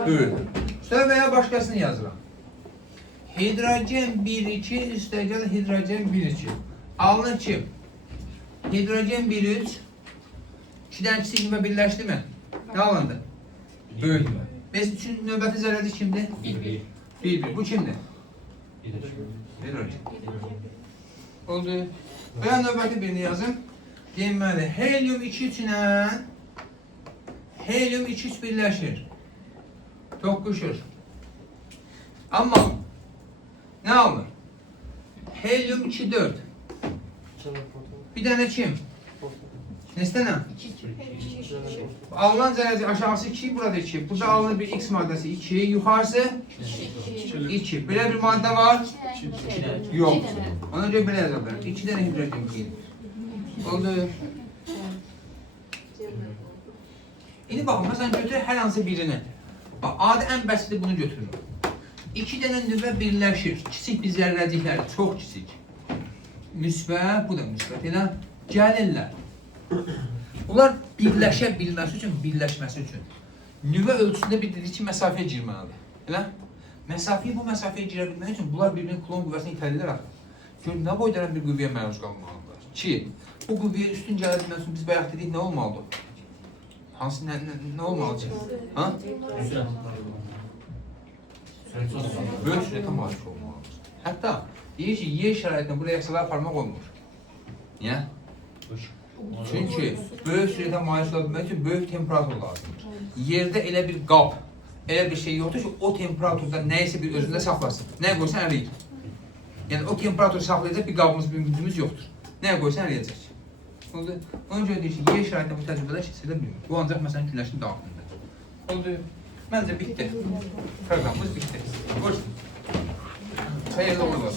Böyük. Sonra veya başqasını yazıram. Hidrogen 1-2 üstəgəl hidrogen 1-2. Alınır kim? Hidrogen 1-3. İki dənə kiçik nüvə birləşdi mi? Nə alındı? Böyük. Biz üçün növbəti zərrəci kimdir? 1-1. Bu kimdir? Hidrogen. Oldu. Və növbəti birini yazın. Deməli, helium 2-3 ilə helium 2-3 birləşir. Toqquşur. Amma nə alınır? Helium 2-4. Bir dənə kim? Neçə dənə? Alınan zərrəci aşağısı 2, burada 2. Burada alınır bir X maddəsi 2, yuxarısı 2. Belə bir maddə var? Yox. Ona görə belə yazarlar. 2 dənə hidrogen gelir. Oldu. İndi baxın, məsələn götürək hər hansı birini. Bax, adi ən bəsiti bunu götürür. 2 dənə nüvə birləşir. Kiçik bir zərrəciklər, çox kiçik. Müsbət, bu da müsbət. Elə gəlirlər. Bunlar birləşə bilməsi üçün, birləşməsi üçün nüvə ölçüsündə bir dedik ki, məsafəyə girməlidir. Elə? Bu məsafəyə girə bilmək üçün bunlar bir-birinin kulon qüvvəsini itəlirlər axı. Gör, nə boyda bir qüvvəyə məruz qalmalıdırlar? Ki, bu qüvvəyə üstün gələ bilmək üçün biz bayaq dedik, nə olmalıdır? Hansı, nə olmalıdır? Ha? Böyük sürətə malik olmalıdır. Hətta, deyir ki, yer şəraitində bu reaksiyalar aparmaq olmur. Niyə? Çünki böyük sürətə malik olabilmək üçün böyük temperatur lazımdır. Yerdə elə bir qab, elə bir şey yoxdur ki, o temperaturda nəyisə bir özündə saxlasın. Nəyə qoysan əriyir. Yəni, o temperaturu saxlayacaq bir qabımız, bir gücümüz yoxdur. Nəyə qoysan əriyəcək. Ona görə deyir ki, yer şəraitində bu təcrübələr keçirilə bilmir. Bu ancaq məsələn günəşin daxilində. Oldu. Məncə bitdi. Proqramımız bitdi. Hoş. Xeyirli olsun.